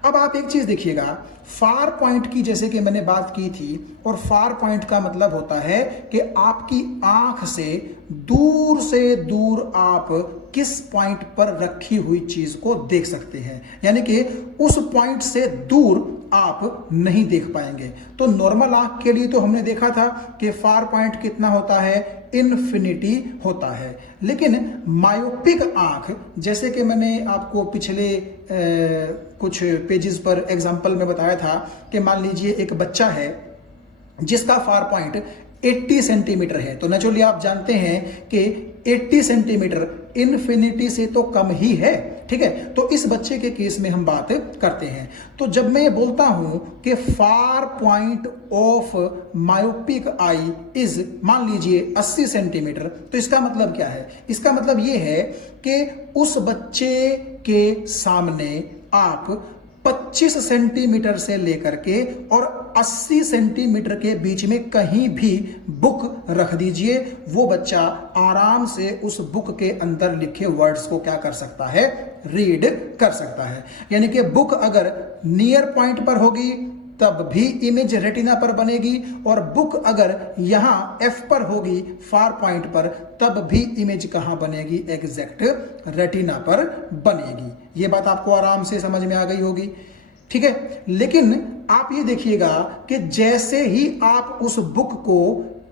अब आप एक चीज देखिएगा, फार पॉइंट की जैसे कि मैंने बात की थी, और फार पॉइंट का मतलब होता है कि आपकी आंख से दूर आप किस पॉइंट पर रखी हुई चीज को देख सकते हैं, यानी कि उस पॉइंट से दूर आप नहीं देख पाएंगे। तो नॉर्मल आंख के लिए तो हमने देखा था कि फार पॉइंट कितना होता है, इन्फिनिटी होता है। लेकिन मायोपिक आंख, जैसे कि मैंने आपको पिछले कुछ पेजेस पर एग्जांपल में बताया था कि मान लीजिए एक बच्चा है जिसका फार पॉइंट 80 सेंटीमीटर है, तो नेचुरली आप जानते हैं कि 80 सेंटीमीटर इन्फिनिटी से तो कम ही है, ठीक है। तो इस बच्चे के केस में हम बात करते हैं। तो जब मैं ये बोलता हूं कि फार point of myopic I is मान लीजिए 80 सेंटीमीटर, तो इसका मतलब क्या है? इसका मतलब ये है कि उस बच्चे के सामने आप 25 सेंटीमीटर से लेकर के और 80 सेंटीमीटर के बीच में कहीं भी बुक रख दीजिए, वो बच्चा आराम से उस बुक के अंदर लिखे वर्ड्स को क्या कर सकता है, रीड कर सकता है। यानी कि बुक अगर नियर पॉइंट पर होगी तब भी इमेज रेटिना पर बनेगी, और बुक अगर यहां F पर होगी फार पॉइंट पर, तब भी इमेज कहां बनेगी, एग्जैक्ट रेटिना पर बनेगी। यह बात आपको आराम से समझ में आ गई होगी, ठीक है। लेकिन आप ये देखिएगा कि जैसे ही आप उस बुक को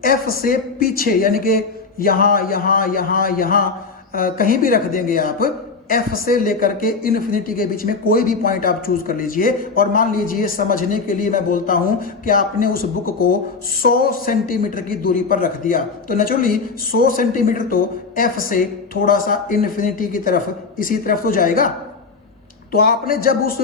F से पीछे, यानी कि यहां यहां यहां यहां कहीं भी रख देंगे आप, F से लेकर के इन्फिनिटी के बीच में कोई भी पॉइंट आप चूज कर लीजिए, और मान लीजिए समझने के लिए मैं बोलता हूं कि आपने उस बुक को 100 सेंटीमीटर की दूरी पर रख दिया, तो नेचुरली 100 सेंटीमीटर तो F से थोड़ा सा इन्फिनिटी की तरफ, इसी तरफ तो जाएगा। तो आपने जब उस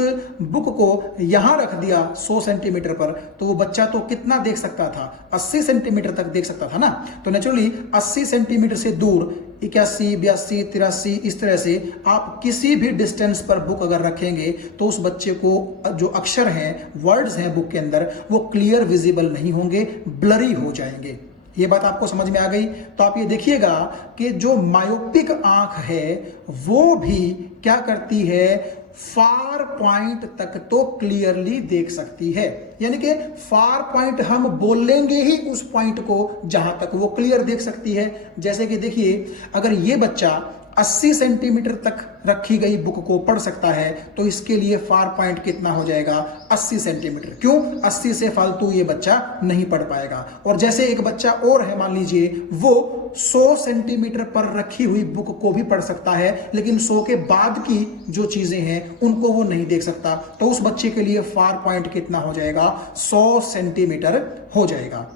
बुक को यहां रख दिया 100 सेंटीमीटर पर, तो वो बच्चा तो कितना देख सकता था, 80 सेंटीमीटर तक देख सकता था ना। तो नेचुरली 80 सेंटीमीटर से दूर 81, 82, 83 इस तरह से आप किसी भी डिस्टेंस पर बुक अगर रखेंगे तो उस बच्चे को जो अक्षर हैं, वर्ड्स हैं बुक के अंदर, वो क्लियर विजिबल नहीं होंगे, ब्लरी हो जाएंगे। ये बात आपको समझ में आ गई। तो आप ये देखिएगा कि जो मायोपिक आंख है वो भी क्या करती है, फार पॉइंट तक तो क्लियरली देख सकती है। यानी कि फार पॉइंट हम बोलेंगे ही उस पॉइंट को जहां तक वो क्लियर देख सकती है। जैसे कि देखिए, अगर ये बच्चा 80 सेंटीमीटर तक रखी गई बुक को पढ़ सकता है, तो इसके लिए फार पॉइंट कितना हो जाएगा, 80 सेंटीमीटर। क्यों? 80 से फालतू ये बच्चा नहीं पढ़ पाएगा। और जैसे एक बच्चा और है, मान लीजिए वो 100 सेंटीमीटर पर रखी हुई बुक को भी पढ़ सकता है, लेकिन 100 के बाद की जो चीजें हैं उनको वो नहीं देख सकता, तो उस बच्चे के लिए फार पॉइंट कितना हो जाएगा, 100 सेंटीमीटर हो जाएगा।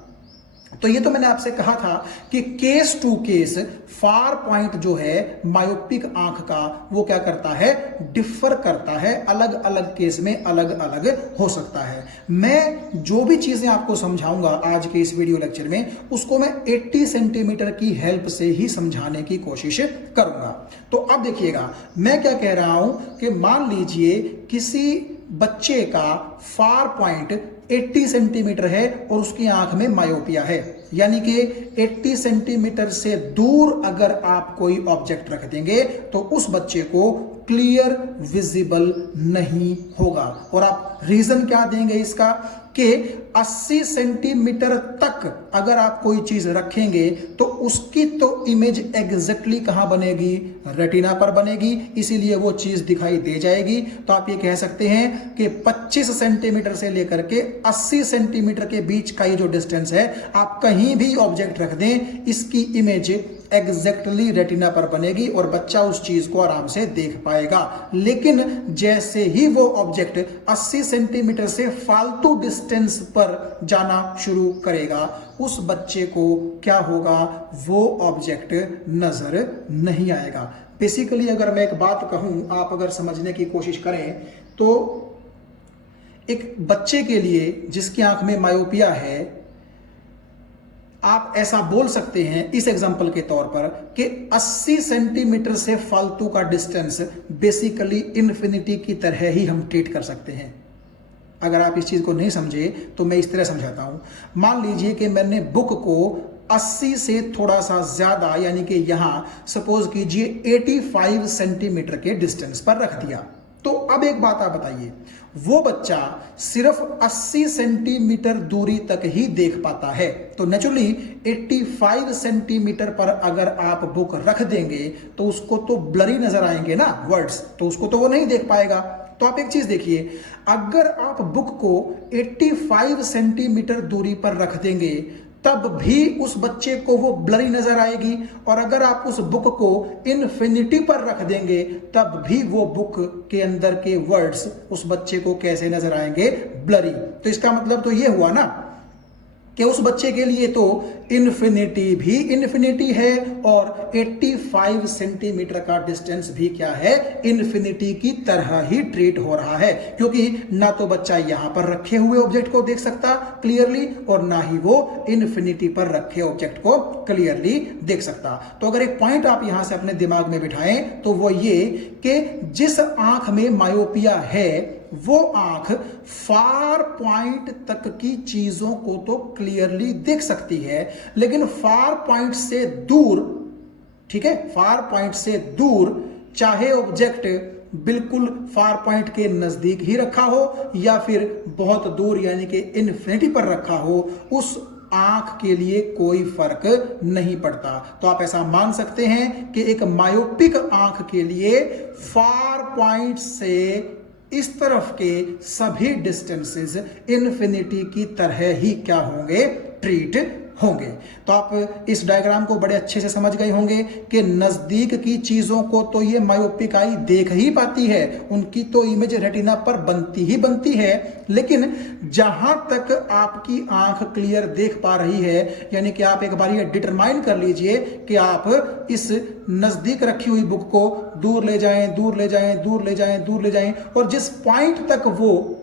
तो ये तो मैंने आपसे कहा था कि case to case far point जो है मायोपिक आंख का, वो क्या करता है, डिफर करता है, अलग अलग केस में अलग अलग हो सकता है। मैं जो भी चीजें आपको समझाऊंगा आज के इस वीडियो लेक्चर में, उसको मैं 80 सेंटीमीटर की हेल्प से ही समझाने की कोशिश करूंगा। तो अब देखिएगा मैं क्या कह रहा हूं कि मान लीजिए किसी बच्चे का फार पॉइंट 80 सेंटीमीटर है और उसकी आंख में मायोपिया है, यानी कि 80 सेंटीमीटर से दूर अगर आप कोई ऑब्जेक्ट रख देंगे तो उस बच्चे को क्लियर विजिबल नहीं होगा। और आप रीजन क्या देंगे इसका, कि 80 सेंटीमीटर तक अगर आप कोई चीज रखेंगे तो उसकी तो इमेज एग्जैक्टली कहां बनेगी, रेटिना पर बनेगी, इसीलिए वो चीज दिखाई दे जाएगी। तो आप ये कह सकते हैं कि 25 सेंटीमीटर से लेकर के 80 सेंटीमीटर के बीच का ये जो डिस्टेंस है, आप कहीं भी ऑब्जेक्ट रख दें, इसकी इमेज एग्जैक्टली रेटिना पर बनेगी और बच्चा उस चीज को आराम से देख पाएगा। लेकिन जैसे ही वो ऑब्जेक्ट 80 सेंटीमीटर से फालतू डिस्टेंस पर जाना शुरू करेगा, उस बच्चे को क्या होगा, वो ऑब्जेक्ट नजर नहीं आएगा। बेसिकली अगर मैं एक बात कहूं, आप अगर समझने की कोशिश करें, तो एक बच्चे के लिए जिसकी आंख में मायोपिया है, आप ऐसा बोल सकते हैं इस एग्जांपल के तौर पर कि 80 सेंटीमीटर से फालतू का डिस्टेंस बेसिकली इन्फिनिटी की तरह ही हम ट्रीट कर सकते हैं। अगर आप इस चीज को नहीं समझे तो मैं इस तरह समझाता हूं। मान लीजिए कि मैंने बुक को 80 से थोड़ा सा ज्यादा, यानी कि यहां सपोज कीजिए 85 सेंटीमीटर के डिस्टेंस पर रख दिया, तो अब एक बात आप बताइए, वो बच्चा सिर्फ 80 सेंटीमीटर दूरी तक ही देख पाता है, तो नेचुरली 85 सेंटीमीटर पर अगर आप बुक रख देंगे तो उसको तो ब्लरी नजर आएंगे ना वर्ड्स, तो उसको तो वो नहीं देख पाएगा। तो आप एक चीज देखिए, अगर आप बुक को 85 सेंटीमीटर दूरी पर रख देंगे तब भी उस बच्चे को वो ब्लरी नजर आएगी, और अगर आप उस बुक को इन्फिनिटी पर रख देंगे तब भी वो बुक के अंदर के वर्ड्स उस बच्चे को कैसे नजर आएंगे, ब्लरी। तो इसका मतलब तो ये हुआ ना कि उस बच्चे के लिए तो इन्फिनिटी भी इन्फिनिटी है और 85 सेंटीमीटर का डिस्टेंस भी क्या है, इन्फिनिटी की तरह ही ट्रीट हो रहा है, क्योंकि ना तो बच्चा यहां पर रखे हुए ऑब्जेक्ट को देख सकता क्लियरली और ना ही वो इन्फिनिटी पर रखे ऑब्जेक्ट को क्लियरली देख सकता। तो अगर एक पॉइंट आप यहां से अपने दिमाग में बिठाएं तो वो ये कि जिस आंख में मायोपिया है वो आंख फार पॉइंट तक की चीजों को तो क्लियरली देख सकती है, लेकिन फार पॉइंट से दूर, ठीक है, फार पॉइंट से दूर चाहे ऑब्जेक्ट बिल्कुल फार पॉइंट के नजदीक ही रखा हो या फिर बहुत दूर यानी कि इन्फिनिटी पर रखा हो, उस आंख के लिए कोई फर्क नहीं पड़ता। तो आप ऐसा मान सकते हैं कि एक मायोपिक आंख के लिए फार पॉइंट से इस तरफ के सभी डिस्टेंसेस इन्फिनिटी की तरह ही क्या होंगे, ट्रीट होंगे। तो आप इस डायग्राम को बड़े अच्छे से समझ गए होंगे कि नजदीक की चीजों को तो ये मायोपिक आई देख ही पाती है, उनकी तो इमेज रेटिना पर बनती ही बनती है, लेकिन जहां तक आपकी आंख क्लियर देख पा रही है, यानी कि आप एक बार ये डिटरमाइन कर लीजिए कि आप इस नजदीक रखी हुई बुक को दूर ले जाएं, दूर ले जाएं, दूर ले जाएं, दूर ले जाएं, और जिस पॉइंट तक वो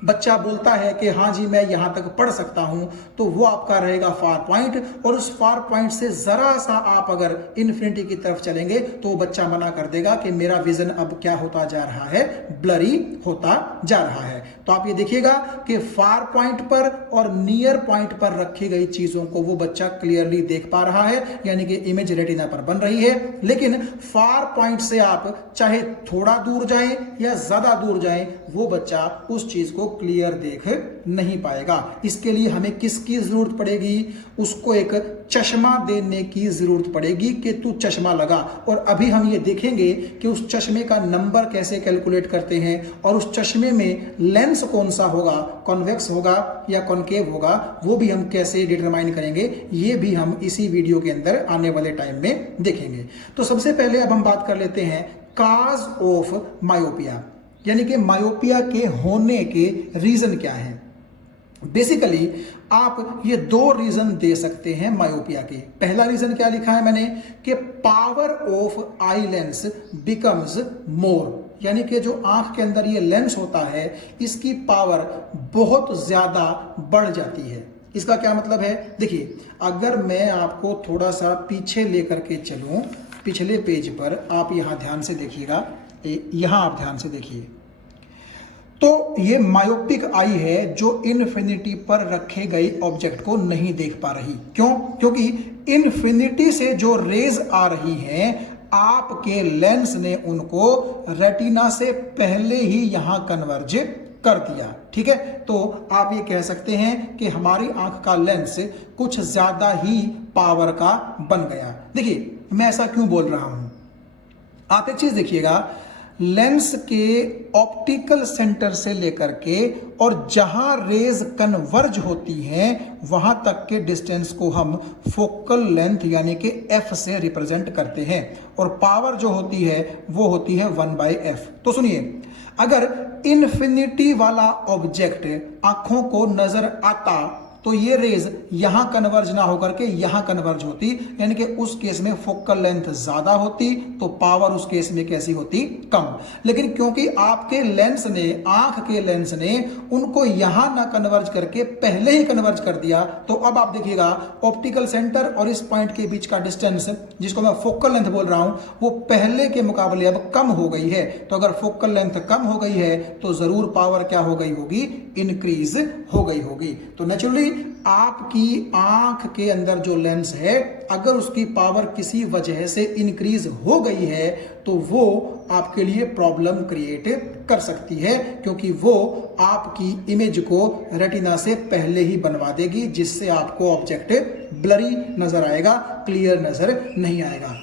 बच्चा बोलता है कि हाँ जी मैं यहां तक पढ़ सकता हूं, तो वो आपका रहेगा फार पॉइंट, और उस फार पॉइंट से जरा सा आप अगर इन्फिनिटी की तरफ चलेंगे तो वो बच्चा मना कर देगा कि मेरा विजन अब क्या होता जा रहा है, ब्लरी होता जा रहा है। तो आप ये देखिएगा कि फार पॉइंट पर और नियर पॉइंट पर रखी गई चीजों को वो बच्चा क्लियरली देख पा रहा है, यानी कि इमेज रेटिना पर बन रही है, लेकिन फार पॉइंट से आप चाहे थोड़ा दूर जाएं या ज्यादा दूर जाएं, वो बच्चा उस चीज को क्लियर देख नहीं पाएगा। इसके लिए हमें किसकी जरूरत पड़ेगी, उसको एक चश्मा देने की जरूरत पड़ेगी कि तू चश्मा लगा, और अभी हम ये देखेंगे कि उस चश्मे का नंबर कैसे कैलकुलेट करते हैं और उस चश्मे में लेंस कौन सा होगा, कॉन्वेक्स होगा या कॉनकेव होगा, वो भी हम कैसे डिटरमाइन करेंगे, ये भी हम इसी वीडियो के अंदर आने वाले टाइम में देखेंगे। तो सबसे पहले अब हम बात कर लेते हैं काज ऑफ मायोपिया, यानी कि मायोपिया के होने के रीजन क्या है। बेसिकली आप ये दो रीजन दे सकते हैं मायोपिया के। पहला रीजन क्या लिखा है मैंने कि power of eye lens becomes more, यानी कि जो आंख के अंदर ये लेंस होता है इसकी पावर बहुत ज्यादा बढ़ जाती है। इसका क्या मतलब है, देखिए अगर मैं आपको थोड़ा सा पीछे लेकर के चलूं, पिछले पेज पर आप यहां ध्यान से देखिएगा, यहां आप ध्यान से देखिए, तो ये मायोपिक आई है जो इन्फिनिटी पर रखे गए ऑब्जेक्ट को नहीं देख पा रही। क्यों? क्योंकि इन्फिनिटी से जो रेज आ रही हैं आपके लेंस ने उनको रेटिना से पहले ही यहां कन्वर्ज कर दिया, ठीक है। तो आप ये कह सकते हैं कि हमारी आंख का लेंस कुछ ज्यादा ही पावर का बन गया। देखिए मैं ऐसा क्यों बोल रहा हूं, आप एक चीज देखिएगा, लेंस के ऑप्टिकल सेंटर से लेकर के और जहां रेज कन्वर्ज होती हैं वहां तक के डिस्टेंस को हम फोकल लेंथ यानी कि f से रिप्रेजेंट करते हैं, और पावर जो होती है वो होती है 1/f। तो सुनिए, अगर इन्फिनिटी वाला ऑब्जेक्ट आंखों को नजर आता तो ये रेज यहां कन्वर्ज ना होकर के यहां कन्वर्ज होती, यानी कि उस केस में फोकल लेंथ ज्यादा होती तो पावर उस केस में कैसी होती, कम। लेकिन क्योंकि आपके लेंस ने, आंख के लेंस ने उनको यहां ना कन्वर्ज करके पहले ही कन्वर्ज कर दिया, तो अब आप देखिएगा ऑप्टिकल सेंटर और इस पॉइंट के बीच का डिस्टेंस जिसको मैं फोकल लेंथ बोल रहा हूं वो पहले के मुकाबले अब कम हो गई है। तो अगर फोकल लेंथ कम हो गई है तो जरूर पावर क्या हो गई होगी, इंक्रीज हो गई होगी। तो नेचुरली आपकी आंख के अंदर जो लेंस है, अगर उसकी पावर किसी वजह से इंक्रीज हो गई है तो वो आपके लिए प्रॉब्लम क्रिएट कर सकती है, क्योंकि वो आपकी इमेज को रेटिना से पहले ही बनवा देगी, जिससे आपको ऑब्जेक्ट ब्लरी नजर आएगा, क्लियर नजर नहीं आएगा।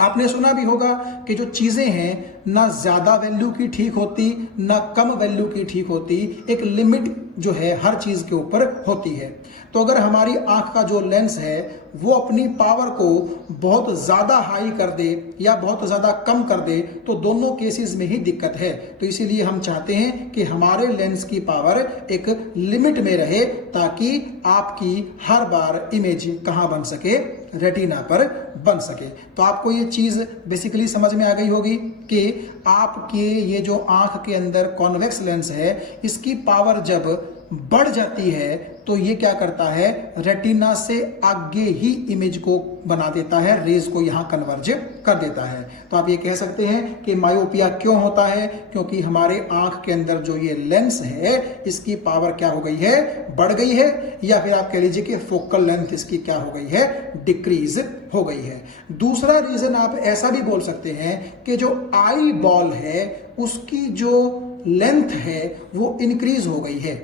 आपने सुना भी होगा कि जो चीजें हैं ना ज्यादा वैल्यू की ठीक होती ना कम वैल्यू की ठीक होती, एक लिमिट जो है हर चीज के ऊपर होती है। तो अगर हमारी आंख का जो लेंस है वो अपनी पावर को बहुत ज्यादा हाई कर दे या बहुत ज्यादा कम कर दे तो दोनों केसेस में ही दिक्कत है। तो इसीलिए हम चाहते हैं कि हमारे लेंस की पावर एक लिमिट में रहे, ताकि आपकी हर बार इमेज कहां बन सके, रेटिना पर बन सके। तो आपको ये चीज बेसिकली समझ में आ गई होगी कि आपके ये जो आंख के अंदर कॉन्वेक्स लेंस है, इसकी पावर जब बढ़ जाती है तो ये क्या करता है, रेटिना से आगे ही इमेज को बना देता है, रेज को यहां कन्वर्ज कर देता है। तो आप ये कह सकते हैं कि मायोपिया क्यों होता है, क्योंकि हमारे आंख के अंदर जो ये लेंस है इसकी पावर क्या हो गई है, बढ़ गई है, या फिर आप कह लीजिए कि फोकल लेंथ इसकी क्या हो गई है, डिक्रीज हो गई है। दूसरा रीजन आप ऐसा भी बोल सकते हैं कि जो आई बॉल है उसकी जो लेंथ है वो इंक्रीज हो गई है।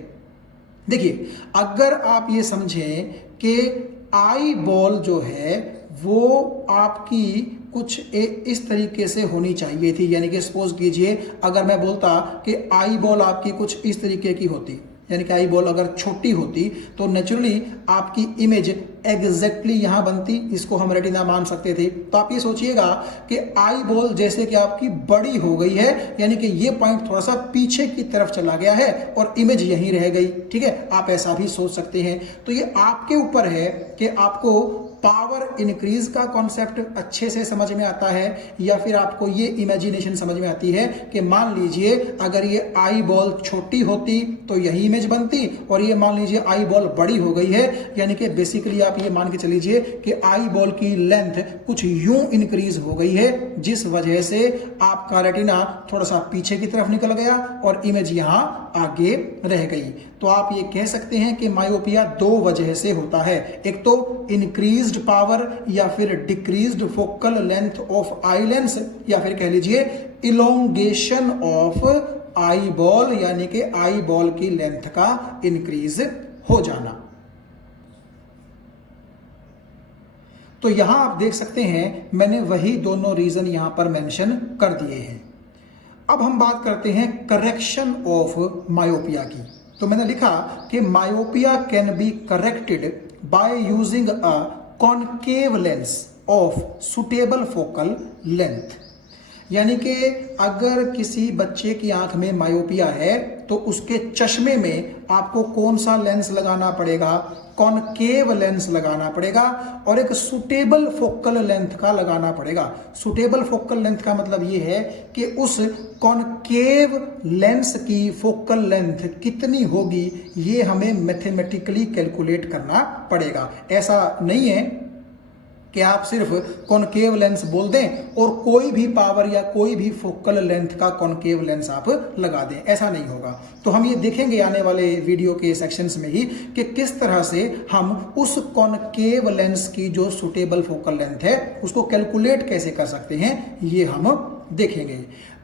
देखिए, अगर आप ये समझें कि आई बॉल जो है वो आपकी कुछ इस तरीके से होनी चाहिए थी, यानी कि सपोज कीजिए अगर मैं बोलता कि आई बॉल आपकी कुछ इस तरीके की होती, यानी कि आई बॉल अगर छोटी होती तो नेचुरली आपकी इमेज एग्जैक्टली यहां बनती, इसको हम रेटिना मान सकते थे। तो आप ये सोचिएगा कि आई बॉल जैसे कि आपकी बड़ी हो गई है, यानी कि ये पॉइंट थोड़ा सा पीछे की तरफ चला गया है और इमेज यहीं रह गई। ठीक है, आप ऐसा भी सोच सकते हैं। तो ये आपके ऊपर है कि आपको पावर इंक्रीज का कॉन्सेप्ट अच्छे से समझ में आता है या फिर आपको ये इमेजिनेशन समझ में आती है कि मान लीजिए अगर ये आई बॉल छोटी होती तो यही इमेज बनती, और ये मान लीजिए आई बॉल बड़ी हो गई है, यानी कि बेसिकली आप ये मान के चलीजिए कि आई बॉल की लेंथ कुछ यूं इंक्रीज हो गई है, जिस वजह से आपका रेटिना थोड़ा सा पीछे की तरफ निकल गया और इमेज यहां आगे रह गई। तो आप ये कह सकते हैं कि मायोपिया दो वजह से होता है, एक तो इंक्रीज्ड पावर या फिर decreased focal length of eye lens, या फिर कह लीजिए इलोंगेशन ऑफ आई बॉल, यानी कि आई बॉल की लेंथ का इंक्रीज हो जाना। तो यहां आप देख सकते हैं मैंने वही दोनों रीजन यहां पर मेंशन कर दिए हैं। अब हम बात करते हैं करेक्शन ऑफ मायोपिया की। तो मैंने लिखा कि myopia can be corrected by using a concave lens of suitable focal length, यानी कि अगर किसी बच्चे की आंख में मायोपिया है तो उसके चश्मे में आपको कौन सा लेंस लगाना पड़ेगा, कॉनकेव लेंस लगाना पड़ेगा और एक सुटेबल फोकल लेंथ का लगाना पड़ेगा। सुटेबल फोकल लेंथ का मतलब ये है कि उस कॉनकेव लेंस की फोकल लेंथ कितनी होगी ये हमें मैथमेटिकली कैलकुलेट करना पड़ेगा। ऐसा नहीं है कि आप सिर्फ कॉनकेव लेंस बोल दें और कोई भी पावर या कोई भी फोकल लेंथ का कॉनकेव लेंस आप लगा दें, ऐसा नहीं होगा। तो हम ये देखेंगे आने वाले वीडियो के सेक्शंस में ही कि किस तरह से हम उस कॉनकेव लेंस की जो सुटेबल फोकल लेंथ है उसको कैलकुलेट कैसे कर सकते हैं, ये हम देखेंगे।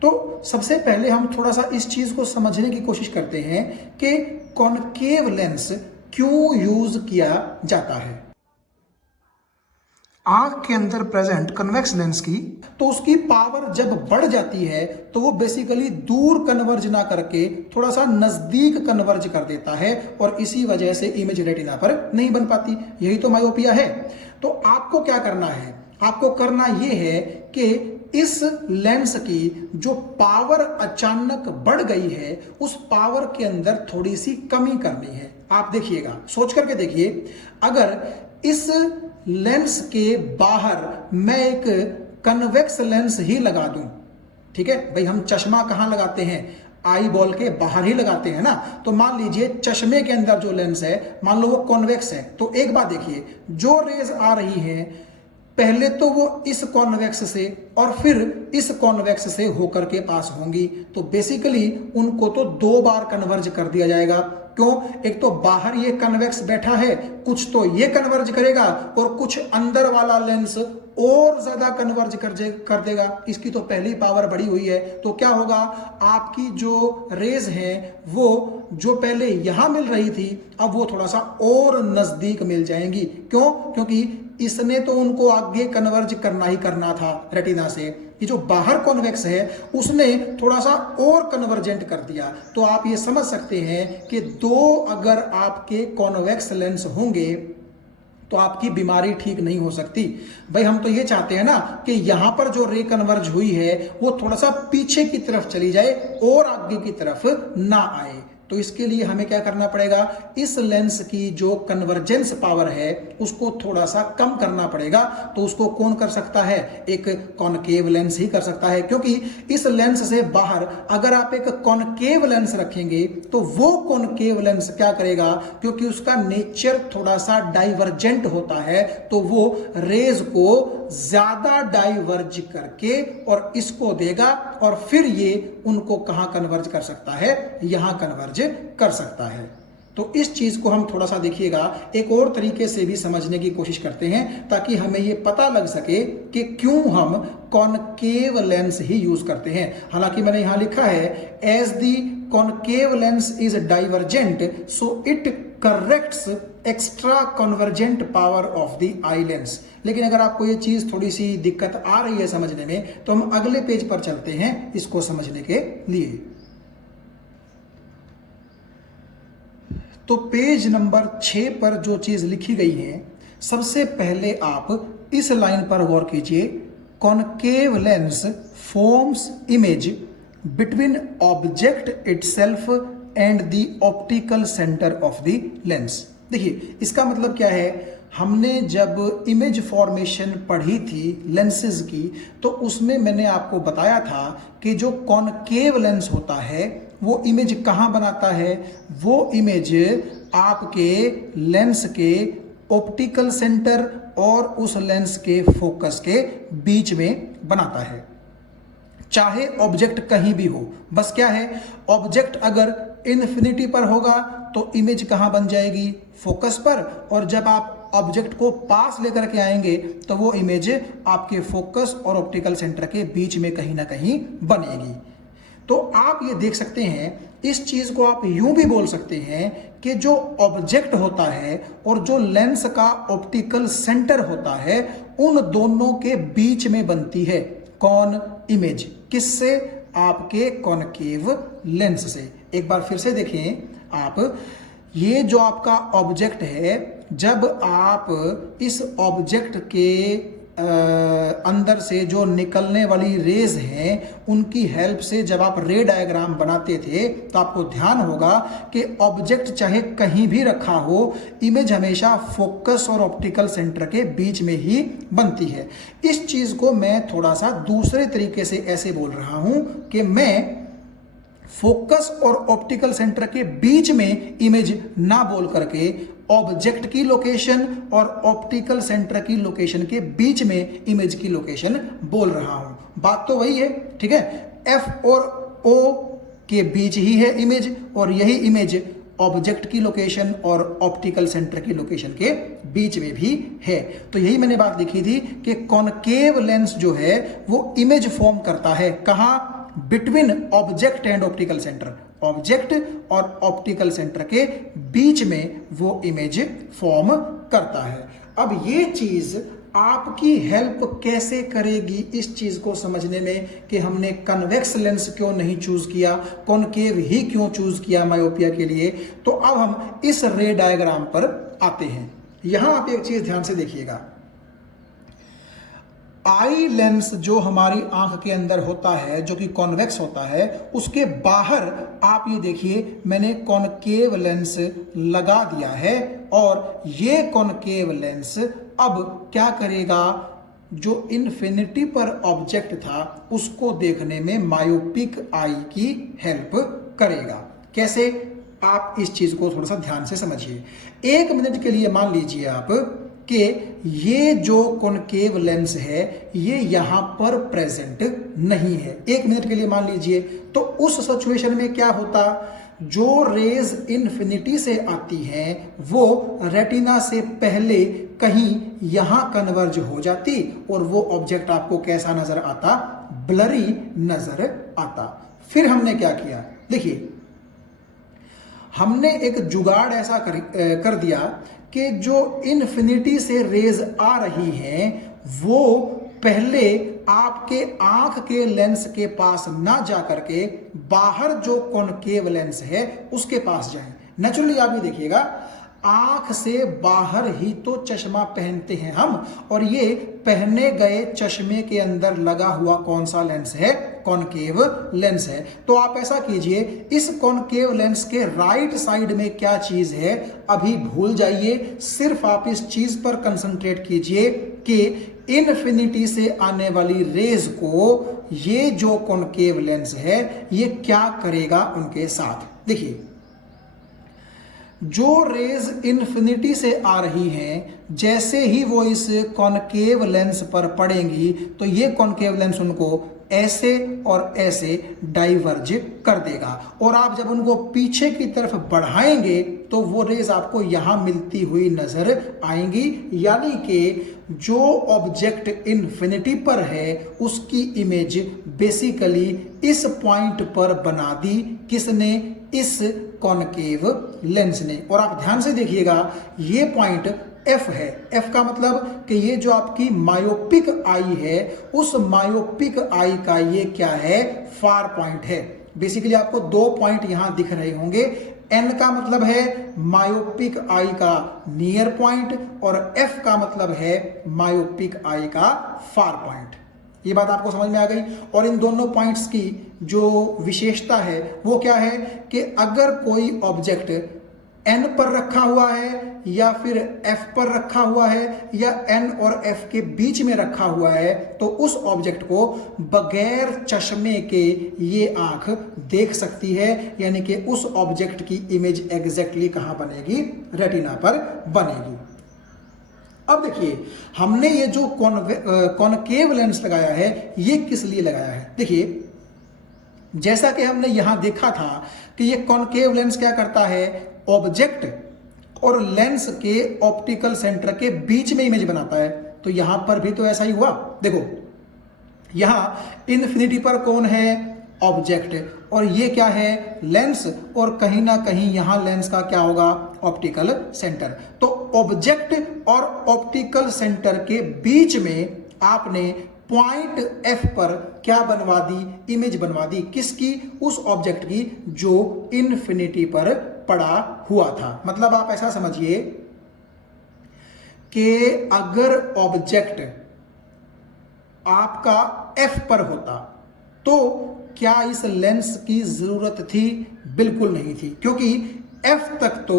तो सबसे पहले हम थोड़ा सा इस चीज को समझने की कोशिश करते हैं कि कॉनकेव लेंस क्यों यूज किया जाता है। आंख के अंदर प्रेजेंट कन्वेक्स लेंस की तो उसकी पावर जब बढ़ जाती है तो वो बेसिकली दूर कन्वर्ज ना करके थोड़ा सा नजदीक कन्वर्ज कर देता है और इसी वजह से इमेज रेटिना पर नहीं बन पाती। यही तो मायोपिया है। तो आपको क्या करना है, आपको करना ये है कि इस लेंस की जो पावर अचानक बढ़ गई है उस पावर के अंदर थोड़ी सी कमी करनी है। आप देखिएगा, सोच करके देखिए, अगर इस लेंस के बाहर मैं एक कन्वेक्स लेंस ही लगा दूं, ठीक है भाई, हम चश्मा कहां लगाते हैं, आई बॉल के बाहर ही लगाते हैं ना। तो मान लीजिए चश्मे के अंदर जो लेंस है मान लो वो कॉन्वेक्स है, तो एक बात देखिए, जो रेज आ रही है पहले तो वो इस कॉन्वेक्स से और फिर इस कॉन्वेक्स से होकर के पास होंगी। तो बेसिकली उनको तो 2 बार कन्वर्ज कर दिया जाएगा। क्यों? एक तो बाहर ये कन्वेक्स बैठा है, कुछ तो ये कन्वर्ज करेगा और कुछ अंदर वाला लेंस और ज्यादा कन्वर्ज कर देगा। इसकी तो पहली पावर बढ़ी हुई है। तो क्या होगा, आपकी जो रेज है वो जो पहले यहां मिल रही थी अब वो थोड़ा सा और नजदीक मिल जाएंगी। क्यों? क्योंकि इसने तो उनको आगे कन्वर्ज करना ही करना था रेटिना से। ये जो बाहर कॉन्वेक्स है उसने थोड़ा सा और कन्वर्जेंट कर दिया। तो आप ये समझ सकते हैं कि 2 अगर आपके कॉन्वेक्स लेंस होंगे तो आपकी बीमारी ठीक नहीं हो सकती। भाई हम तो ये चाहते हैं ना कि यहां पर जो रे कन्वर्ज हुई है वो थोड़ा सा पीछे की तरफ चली जाए और आगे की तरफ ना आए। तो इसके लिए हमें क्या करना पड़ेगा, इस लेंस की जो कन्वर्जेंस पावर है उसको थोड़ा सा कम करना पड़ेगा। तो उसको कौन कर सकता है, एक कॉनकेव लेंस ही कर सकता है। क्योंकि इस लेंस से बाहर अगर आप एक कॉनकेव लेंस रखेंगे तो वो कॉनकेव लेंस क्या करेगा, क्योंकि उसका नेचर थोड़ा सा डाइवर्जेंट होता है तो वो रेज को ज्यादा डाइवर्ज करके और इसको देगा और फिर ये उनको कहां कन्वर्ज कर सकता है, यहां कन्वर्ज कर सकता है। तो इस चीज को हम थोड़ा सा देखिएगा, एक और तरीके से भी समझने की कोशिश करते हैं ताकि हमें ये पता लग सके कि क्यों हम कॉनकेव लेंस ही यूज करते हैं। हालांकि मैंने यहां लिखा है as the concave lens is divergent so it corrects extra convergent power of the eye lens. लेकिन अगर आपको ये चीज थोड़ी सी दिक्कत आ रही है समझने में तो हम अगले पेज पर चलते हैं इसको समझने के लिए। तो पेज नंबर 6 पर जो चीज लिखी गई है, सबसे पहले आप इस लाइन पर गौर कीजिए, concave lens forms image between object itself and the optical centre of the lens. देखिए इसका मतलब क्या है, हमने जब इमेज फॉर्मेशन पढ़ी थी लेंसेज की तो उसमें मैंने आपको बताया था कि जो कॉनकेव लेंस होता है वो इमेज कहाँ बनाता है, वो इमेज आपके लेंस के ऑप्टिकल सेंटर और उस लेंस के फोकस के बीच में बनाता है, चाहे ऑब्जेक्ट कहीं भी हो। बस क्या है, ऑब्जेक्ट अगर इन्फिनिटी पर होगा तो इमेज कहां बन जाएगी, फोकस पर, और जब आप ऑब्जेक्ट को पास लेकर के आएंगे तो वो इमेज आपके फोकस और ऑप्टिकल सेंटर के बीच में कहीं ना कहीं बनेगी। तो आप ये देख सकते हैं, इस चीज को आप यूं भी बोल सकते हैं कि जो ऑब्जेक्ट होता है और जो लेंस का ऑप्टिकल सेंटर होता है उन दोनों के बीच में बनती है कौन, इमेज। किससे, आपके कॉनकेव लेंस से। एक बार फिर से देखें आप, ये जो आपका ऑब्जेक्ट है, जब आप इस ऑब्जेक्ट के अंदर से जो निकलने वाली रेज हैं उनकी हेल्प से जब आप रे डायग्राम बनाते थे तो आपको ध्यान होगा कि ऑब्जेक्ट चाहे कहीं भी रखा हो, इमेज हमेशा फोकस और ऑप्टिकल सेंटर के बीच में ही बनती है। इस चीज को मैं थोड़ा सा दूसरे तरीके से ऐसे बोल रहा हूं कि मैं फोकस और ऑप्टिकल सेंटर के बीच में इमेज ना बोल करके ऑब्जेक्ट की लोकेशन और ऑप्टिकल सेंटर की लोकेशन के बीच में इमेज की लोकेशन बोल रहा हूं। बात तो वही है, ठीक है। एफ और ओ के बीच ही है इमेज और यही इमेज ऑब्जेक्ट की लोकेशन और ऑप्टिकल सेंटर की लोकेशन के बीच में भी है। तो यही मैंने बात लिखी थी कि कॉनकेव लेंस जो है वो इमेज फॉर्म करता है कहां, between object and optical centre, object और ऑप्टिकल सेंटर के बीच में वो इमेज फॉर्म करता है। अब ये चीज आपकी हेल्प कैसे करेगी इस चीज को समझने में कि हमने कन्वेक्स लेंस क्यों नहीं चूज किया, कॉनकेव ही क्यों चूज किया मायोपिया के लिए। तो अब हम इस रे डायग्राम पर आते हैं। यहां आप एक चीज ध्यान से देखिएगा, आई लेंस जो हमारी आंख के अंदर होता है जो कि कॉन्वेक्स होता है, उसके बाहर आप ये देखिए मैंने कॉनकेव लेंस लगा दिया है और ये कॉनकेव लेंस अब क्या करेगा, जो इन्फिनिटी पर ऑब्जेक्ट था उसको देखने में मायोपिक आई की हेल्प करेगा। कैसे, आप इस चीज को थोड़ा सा ध्यान से समझिए। 1 मिनट के लिए मान लीजिए आप कि ये जो कॉनकेव लेंस है ये यहां पर प्रेजेंट नहीं है। 1 मिनट के लिए मान लीजिए, तो उस सिचुएशन में क्या होता, जो रेज इन्फिनिटी से आती हैं वो रेटिना से पहले कहीं यहां कन्वर्ज हो जाती और वो ऑब्जेक्ट आपको कैसा नजर आता, ब्लरी नजर आता। फिर हमने क्या किया, देखिए हमने एक जुगाड़ ऐसा कर दिया कि जो इन्फिनिटी से रेज आ रही हैं वो पहले आपके आंख के लेंस के पास ना जा करके बाहर जो कॉनकेव लेंस है उसके पास जाएं। नेचुरली आप ये देखिएगा, आंख से बाहर ही तो चश्मा पहनते हैं हम, और ये पहने गए चश्मे के अंदर लगा हुआ कौन सा लेंस है, कॉनकेव लेंस है। तो आप ऐसा कीजिए, इस कॉनकेव लेंस के राइट साइड में क्या चीज है अभी भूल जाइए, सिर्फ आप इस चीज पर कंसंट्रेट कीजिए कि इन्फिनिटी से आने वाली रेज को ये जो कॉनकेव लेंस है ये क्या करेगा उनके साथ। देखिए जो रेज इन्फिनिटी से आ रही हैं, जैसे ही वो इस कॉनकेव लेंस पर पड़ेंगी तो ये कॉनकेव लेंस उनको ऐसे और ऐसे डाइवर्ज कर देगा, और आप जब उनको पीछे की तरफ बढ़ाएंगे तो वो रेज आपको यहां मिलती हुई नजर आएंगी। यानी कि जो ऑब्जेक्ट इन्फिनिटी पर है उसकी इमेज बेसिकली इस पॉइंट पर बना दी किसने, इस कॉनकेव लेंस ने। और आप ध्यान से देखिएगा ये पॉइंट F है। F का मतलब कि ये जो आपकी मायोपिक आई है उस मायोपिक आई का ये क्या है, फार पॉइंट है। बेसिकली आपको 2 पॉइंट यहां दिख रहे होंगे, N का मतलब है मायोपिक आई का नियर पॉइंट और F का मतलब है मायोपिक आई का फार पॉइंट। ये बात आपको समझ में आ गई। और इन दोनों पॉइंट्स की जो विशेषता है वो क्या है कि अगर कोई ऑब्जेक्ट N पर रखा हुआ है या फिर F पर रखा हुआ है या N और F के बीच में रखा हुआ है तो उस ऑब्जेक्ट को बगैर चश्मे के ये आंख देख सकती है, यानी कि उस ऑब्जेक्ट की इमेज एग्जैक्टली कहां बनेगी, रेटिना पर बनेगी। अब देखिए हमने ये जो कॉनकेव लेंस लगाया है ये किस लिए लगाया है। देखिए जैसा कि हमने यहां देखा था कि ये कॉनकेव लेंस क्या करता है, ऑब्जेक्ट और लेंस के ऑप्टिकल सेंटर के बीच में इमेज बनाता है। तो यहां पर भी तो ऐसा ही हुआ। देखो यहां इन्फिनिटी पर कौन है, ऑब्जेक्ट, और ये क्या है, लेंस, और कहीं ना कहीं यहां लेंस का क्या होगा, ऑप्टिकल सेंटर। तो ऑब्जेक्ट और ऑप्टिकल सेंटर के बीच में आपने पॉइंट F पर क्या बनवा दी, इमेज बनवा दी, किसकी, उस ऑब्जेक्ट की जो इन्फिनिटी पर पड़ा हुआ था। मतलब आप ऐसा समझिए कि अगर ऑब्जेक्ट आपका F पर होता तो क्या इस लेंस की जरूरत थी, बिल्कुल नहीं थी, क्योंकि F तक तो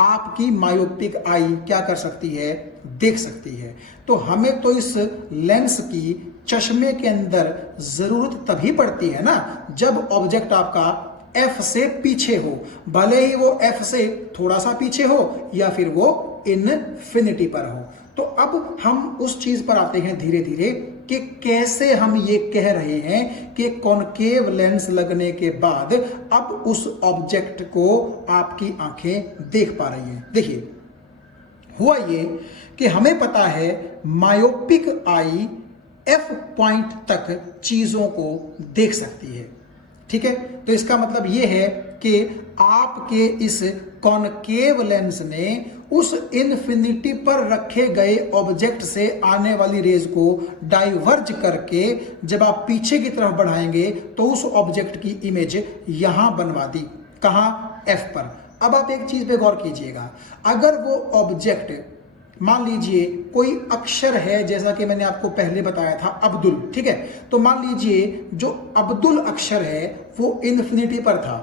आपकी मायोपिक आई क्या कर सकती है, देख सकती है। तो हमें तो इस लेंस की चश्मे के अंदर जरूरत तभी पड़ती है ना जब ऑब्जेक्ट आपका F से पीछे हो, भले ही वो F से थोड़ा सा पीछे हो या फिर वो इन्फिनिटी पर हो। तो अब हम उस चीज पर आते हैं धीरे धीरे कि कैसे हम ये कह रहे हैं कि कॉनकेव लेंस लगने के बाद अब उस ऑब्जेक्ट को आपकी आंखें देख पा रही हैं। देखिए हुआ ये कि हमें पता है मायोपिक आई F पॉइंट तक चीजों को देख सकती है, ठीक है। तो इसका मतलब यह है कि आपके इस कॉनकेव लेंस ने उस इन्फिनिटी पर रखे गए ऑब्जेक्ट से आने वाली रेज को डाइवर्ज करके जब आप पीछे की तरफ बढ़ाएंगे तो उस ऑब्जेक्ट की इमेज यहां बनवा दी, कहां, F पर। अब आप एक चीज पे गौर कीजिएगा, अगर वो ऑब्जेक्ट मान लीजिए कोई अक्षर है, जैसा कि मैंने आपको पहले बताया था अब्दुल, ठीक है। तो मान लीजिए जो अब्दुल अक्षर है वो इन्फिनिटी पर था,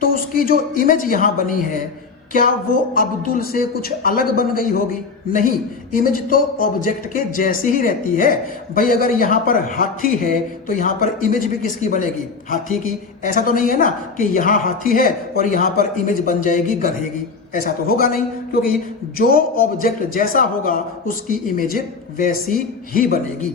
तो उसकी जो इमेज यहां बनी है क्या वो अब्दुल से कुछ अलग बन गई होगी? नहीं, इमेज तो ऑब्जेक्ट के जैसी ही रहती है। भाई अगर यहाँ पर हाथी है तो यहाँ पर इमेज भी किसकी बनेगी? हाथी की। ऐसा तो नहीं है ना कि यहाँ हाथी है और यहाँ पर इमेज बन जाएगी गधे की, ऐसा तो होगा नहीं, क्योंकि जो ऑब्जेक्ट जैसा होगा उसकी इमेज वैसी ही बनेगी।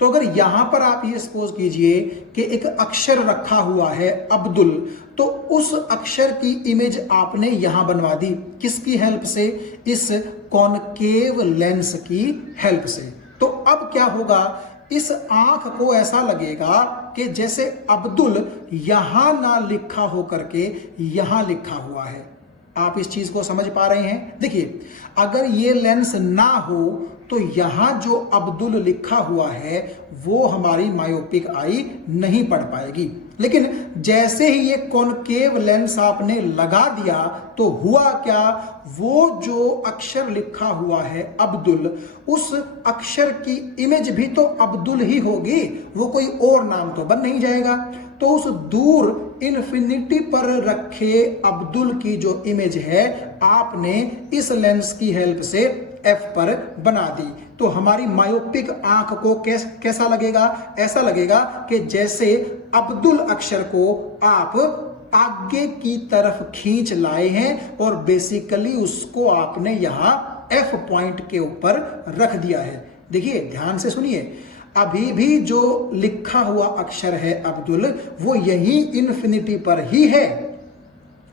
तो अगर यहां पर आप ये सपोज कीजिए कि एक अक्षर रखा हुआ है अब्दुल, तो उस अक्षर की इमेज आपने यहां बनवा दी, किसकी हेल्प से? इस कॉनकेव लेंस की हेल्प से। तो अब क्या होगा, इस आंख को ऐसा लगेगा कि जैसे अब्दुल यहां ना लिखा होकर के यहां लिखा हुआ है। आप इस चीज को समझ पा रहे हैं? देखिए, अगर ये लेंस ना हो तो यहां जो अब्दुल लिखा हुआ है वो हमारी मायोपिक आई नहीं पढ़ पाएगी। लेकिन जैसे ही ये कॉनकेव लेंस आपने लगा दिया तो हुआ क्या, वो जो अक्षर लिखा हुआ है अब्दुल, उस अक्षर की इमेज भी तो अब्दुल ही होगी, वो कोई और नाम तो बन नहीं जाएगा। तो उस दूर इन्फिनिटी पर रखे अब्दुल की जो इमेज है आपने इस लेंस की हेल्प से F पर बना दी। तो हमारी मायोपिक आंख को कैसा लगेगा? ऐसा लगेगा कि जैसे अब्दुल अक्षर को आप आगे की तरफ खींच लाए हैं और बेसिकली उसको आपने यहां F पॉइंट के ऊपर रख दिया है। देखिए ध्यान से सुनिए, अभी भी जो लिखा हुआ अक्षर है अब्दुल वो यही इन्फिनिटी पर ही है,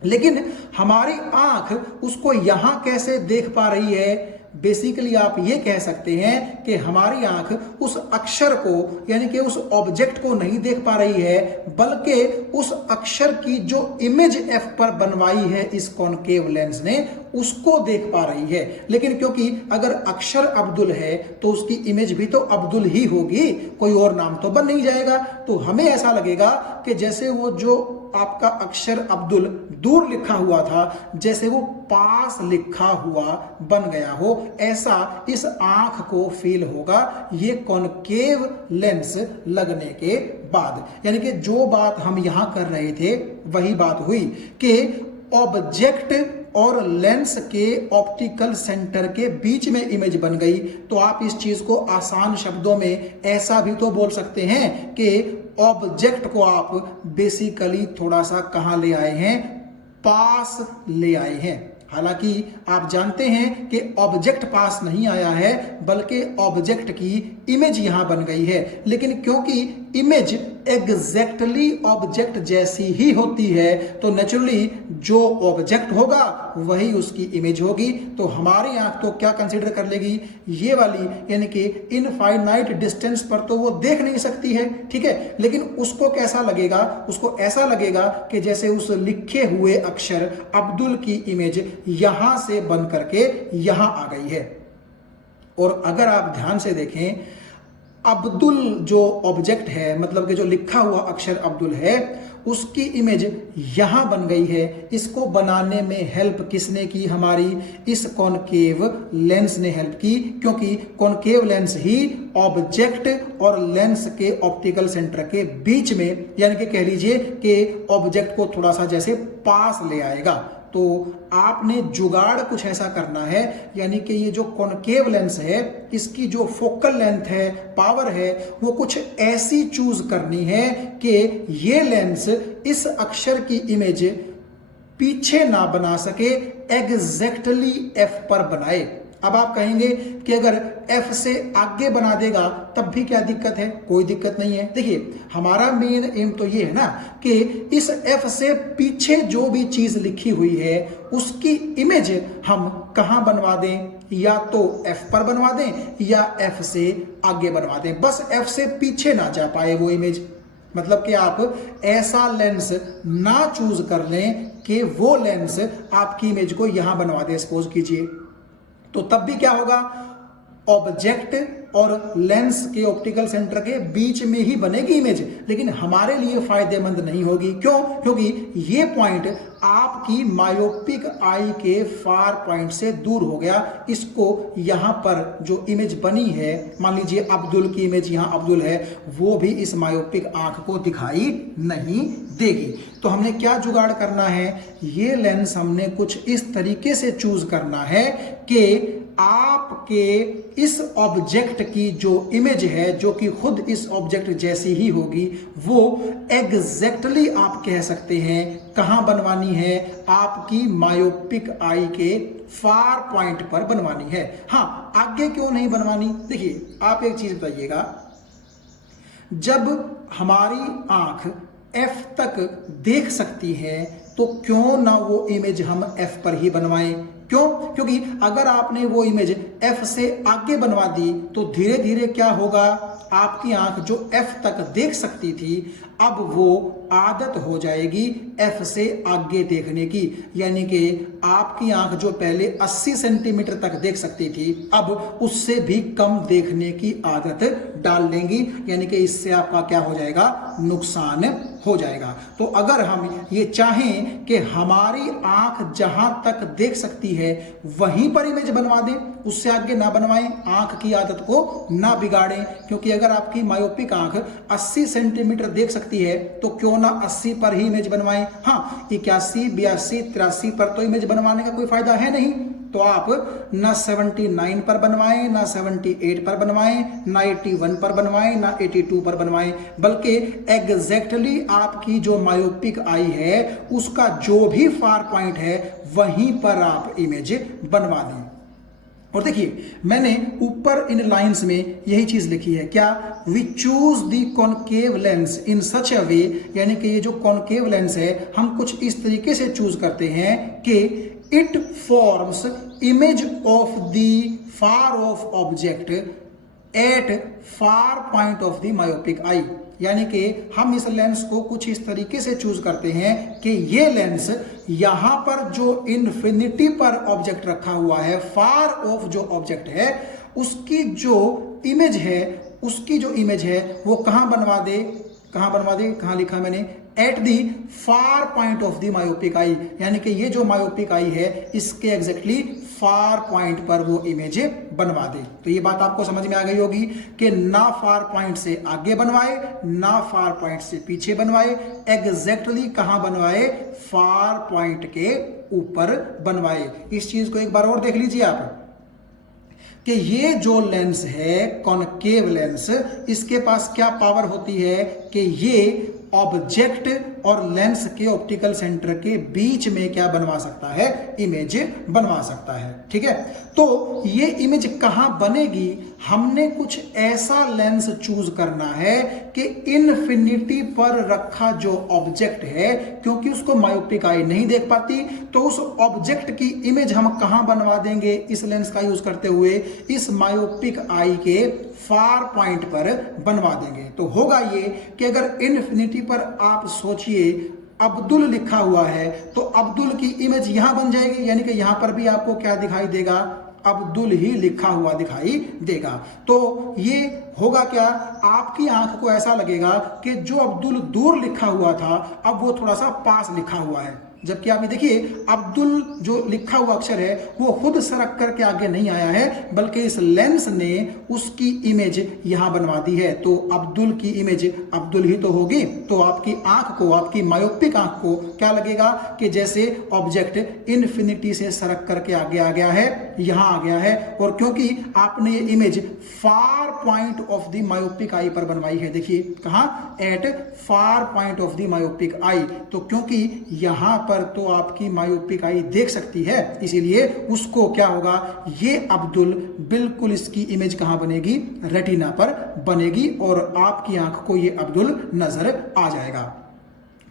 लेकिन हमारी आंख उसको यहां कैसे देख पा रही है? बेसिकली आप ये कह सकते हैं कि हमारी आंख उस अक्षर को यानी कि उस ऑब्जेक्ट को नहीं देख पा रही है, बल्कि उस अक्षर की जो इमेज F पर बनवाई है इस कॉनकेव लेंस ने उसको देख पा रही है। लेकिन क्योंकि अगर अक्षर अब्दुल है तो उसकी इमेज भी तो अब्दुल ही होगी, कोई और नाम तो बन नहीं जाएगा। तो हमें ऐसा लगेगा कि जैसे वो जो आपका अक्षर अब्दुल दूर लिखा हुआ था, जैसे वो पास लिखा हुआ बन गया हो, ऐसा इस आंख को फील होगा ये कॉनकेव लेंस लगने के बाद। यानी कि जो बात हम यहां कर रहे थे वही बात हुई कि ऑब्जेक्ट और लेंस के ऑप्टिकल सेंटर के बीच में इमेज बन गई। तो आप इस चीज को आसान शब्दों में ऐसा भी तो बोल सकते हैं कि ऑब्जेक्ट को आप बेसिकली थोड़ा सा कहां ले आए हैं? पास ले आए हैं। हालांकि आप जानते हैं कि ऑब्जेक्ट पास नहीं आया है, बल्कि ऑब्जेक्ट की इमेज यहां बन गई है। लेकिन क्योंकि इमेज एग्जैक्टली ऑब्जेक्ट जैसी ही होती है तो नेचुरली जो ऑब्जेक्ट होगा वही उसकी इमेज होगी। तो हमारी आंख तो क्या कंसीडर कर लेगी? ये वाली, यानी कि इनफाइनाइट डिस्टेंस पर तो वो देख नहीं सकती है, ठीक है। लेकिन उसको कैसा लगेगा? उसको ऐसा लगेगा कि जैसे उस लिखे हुए अक्षर अब्दुल की इमेज यहां से बन करके यहां आ गई है। और अगर आप ध्यान से देखें, अब्दुल जो ऑब्जेक्ट है, मतलब कि जो लिखा हुआ अक्षर अब्दुल है, उसकी इमेज यहां बन गई है। इसको बनाने में हेल्प किसने की? हमारी इस कॉनकेव लेंस ने हेल्प की, क्योंकि कॉनकेव लेंस ही ऑब्जेक्ट और लेंस के ऑप्टिकल सेंटर के बीच में, यानी कि कह लीजिए कि ऑब्जेक्ट को थोड़ा सा जैसे पास ले आएगा। तो आपने जुगाड़ कुछ ऐसा करना है, यानी कि ये जो कॉनकेव लेंस है इसकी जो फोकल लेंथ है, पावर है, वो कुछ ऐसी चूज करनी है कि ये लेंस इस अक्षर की इमेज पीछे ना बना सके, एग्जैक्टली F पर बनाए। अब आप कहेंगे कि अगर F से आगे बना देगा तब भी क्या दिक्कत है? कोई दिक्कत नहीं है। देखिए, हमारा मेन एम तो ये है ना कि इस F से पीछे जो भी चीज लिखी हुई है उसकी इमेज हम कहां बनवा दें? या तो F पर बनवा दें या F से आगे बनवा दें, बस F से पीछे ना जा पाए वो इमेज। मतलब कि आप ऐसा लेंस ना चूज कर लें कि वो लेंस आपकी इमेज को यहां बनवा दे, सपोज कीजिए। तो तब भी क्या होगा? ऑब्जेक्ट और लेंस के ऑप्टिकल सेंटर के बीच में ही बनेगी इमेज, लेकिन हमारे लिए फायदेमंद नहीं होगी। क्यों? क्योंकि ये पॉइंट आपकी मायोपिक आई के फार पॉइंट से दूर हो गया। इसको यहां पर जो इमेज बनी है, मान लीजिए अब्दुल की इमेज, यहां अब्दुल है, वो भी इस मायोपिक आंख को दिखाई नहीं देगी। तो हमने क्या जुगाड़ करना है, ये लेंस हमने कुछ इस तरीके से चूज करना है कि आपके इस ऑब्जेक्ट की जो इमेज है, जो कि खुद इस ऑब्जेक्ट जैसी ही होगी, वो एग्जैक्टली आप कह सकते हैं कहां बनवानी है, आपकी मायोपिक आई के फार पॉइंट पर बनवानी है। हां, आगे क्यों नहीं बनवानी? देखिए, आप एक चीज बताइएगा, जब हमारी आंख F तक देख सकती है तो क्यों ना वो इमेज हम F पर ही बनवाएं? क्यों? क्योंकि अगर आपने वो इमेज F से आगे बनवा दी तो धीरे धीरे क्या होगा, आपकी आंख जो F तक देख सकती थी, अब वो आदत हो जाएगी F से आगे देखने की। यानी कि आपकी आंख जो पहले 80 सेंटीमीटर तक देख सकती थी, अब उससे भी कम देखने की आदत डाल लेंगी। यानी कि इससे आपका क्या हो जाएगा, नुकसान हो जाएगा। तो अगर हम ये चाहें कि हमारी आंख जहां तक देख सकती है वहीं पर इमेज बनवा दें, उससे आगे ना बनवाएं, आंख की आदत को ना बिगाड़ें। क्योंकि अगर आपकी मायोपिक आंख 80 सेंटीमीटर देख सकती है तो क्यों ना 80 पर ही इमेज बनवाएं। हाँ, 81, 82, 83 पर तो इमेज बनवाने का कोई फायदा है नहीं। तो आप ना 79 पर बनवाएं, ना 78 पर बनवाएं, ना 81 पर बनवाएं, ना 82 पर बनवाएं, बल्कि एग्जैक्टली आपकी जो मायोपिक आई है उसका जो भी फार पॉइंट है वहीं पर आप इमेज बनवा दें। और देखिए, मैंने ऊपर इन लाइंस में यही चीज लिखी है, क्या? We choose the concave lens in such a way, यानी कि ये जो कॉनकेव लेंस है हम कुछ इस तरीके से चूज करते हैं कि it forms image of the far of object at far point of the myopic eye. यानी कि हम इस लेंस को कुछ इस तरीके से चूज करते हैं कि ये लेंस यहां पर जो इन्फिनिटी पर ऑब्जेक्ट रखा हुआ है, फार ऑफ जो ऑब्जेक्ट है, उसकी जो इमेज है वो कहां बनवा दे, कहां लिखा मैंने, at the far point of the myopic eye. यानी कि ये जो मायोपिक आई है इसके एग्जैक्टली फार पॉइंट पर वो इमेज बनवा दे। तो ये बात आपको समझ में आ गई होगी कि ना फार पॉइंट से आगे बनवाए, ना फार पॉइंट से पीछे बनवाए, एग्जैक्टली कहां बनवाए, फार पॉइंट के ऊपर बनवाए। इस चीज को एक बार और देख लीजिए आप कि ये जो लेंस है कॉनकेव लेंस, इसके पास क्या पावर होती है कि ये ऑब्जेक्ट और लेंस के ऑप्टिकल सेंटर के बीच में क्या बनवा सकता है, इमेज बनवा सकता है। ठीक है, तो ये इमेज कहां बनेगी, हमने कुछ ऐसा लेंस चूज करना है कि इन्फिनिटी पर रखा जो ऑब्जेक्ट है, क्योंकि उसको मायोपिक आई नहीं देख पाती, तो उस ऑब्जेक्ट की इमेज हम कहां बनवा देंगे इस लेंस का यूज करते हुए, इस मायोपिक आई के फार पॉइंट पर बनवा देंगे। तो होगा ये कि अगर इन्फिनिटी पर आप सोचिए अब्दुल लिखा हुआ है तो अब्दुल की इमेज यहां बन जाएगी। यानी कि यहां पर भी आपको क्या दिखाई देगा, अब्दुल ही लिखा हुआ दिखाई देगा। तो ये होगा क्या, आपकी आंख को ऐसा लगेगा कि जो अब्दुल दूर लिखा हुआ था अब वो थोड़ा सा पास लिखा हुआ है। जबकि आप ये देखिए, अब्दुल जो लिखा हुआ अक्षर है वो खुद सरक करके आगे नहीं आया है, बल्कि इस लेंस ने उसकी इमेज यहां बनवा दी है। तो अब्दुल की इमेज अब्दुल ही तो होगी। तो आपकी आंख को, आपकी मायोपिक आंख को क्या लगेगा कि जैसे ऑब्जेक्ट इन्फिनिटी से सरक करके आगे आ गया है, यहां आ गया है। और क्योंकि आपने ये image far point of the myopic eye पर बनवाई है, देखिए कहां, eight far point of the myopic eye, तो क्योंकि यहां पर तो आपकी मायोपिक आई देख सकती है, इसीलिए उसको क्या होगा, ये अब्दुल बिल्कुल इसकी इमेज कहां बनेगी, रेटिना पर बनेगी और आपकी आंख को ये अब्दुल नजर आ जाएगा।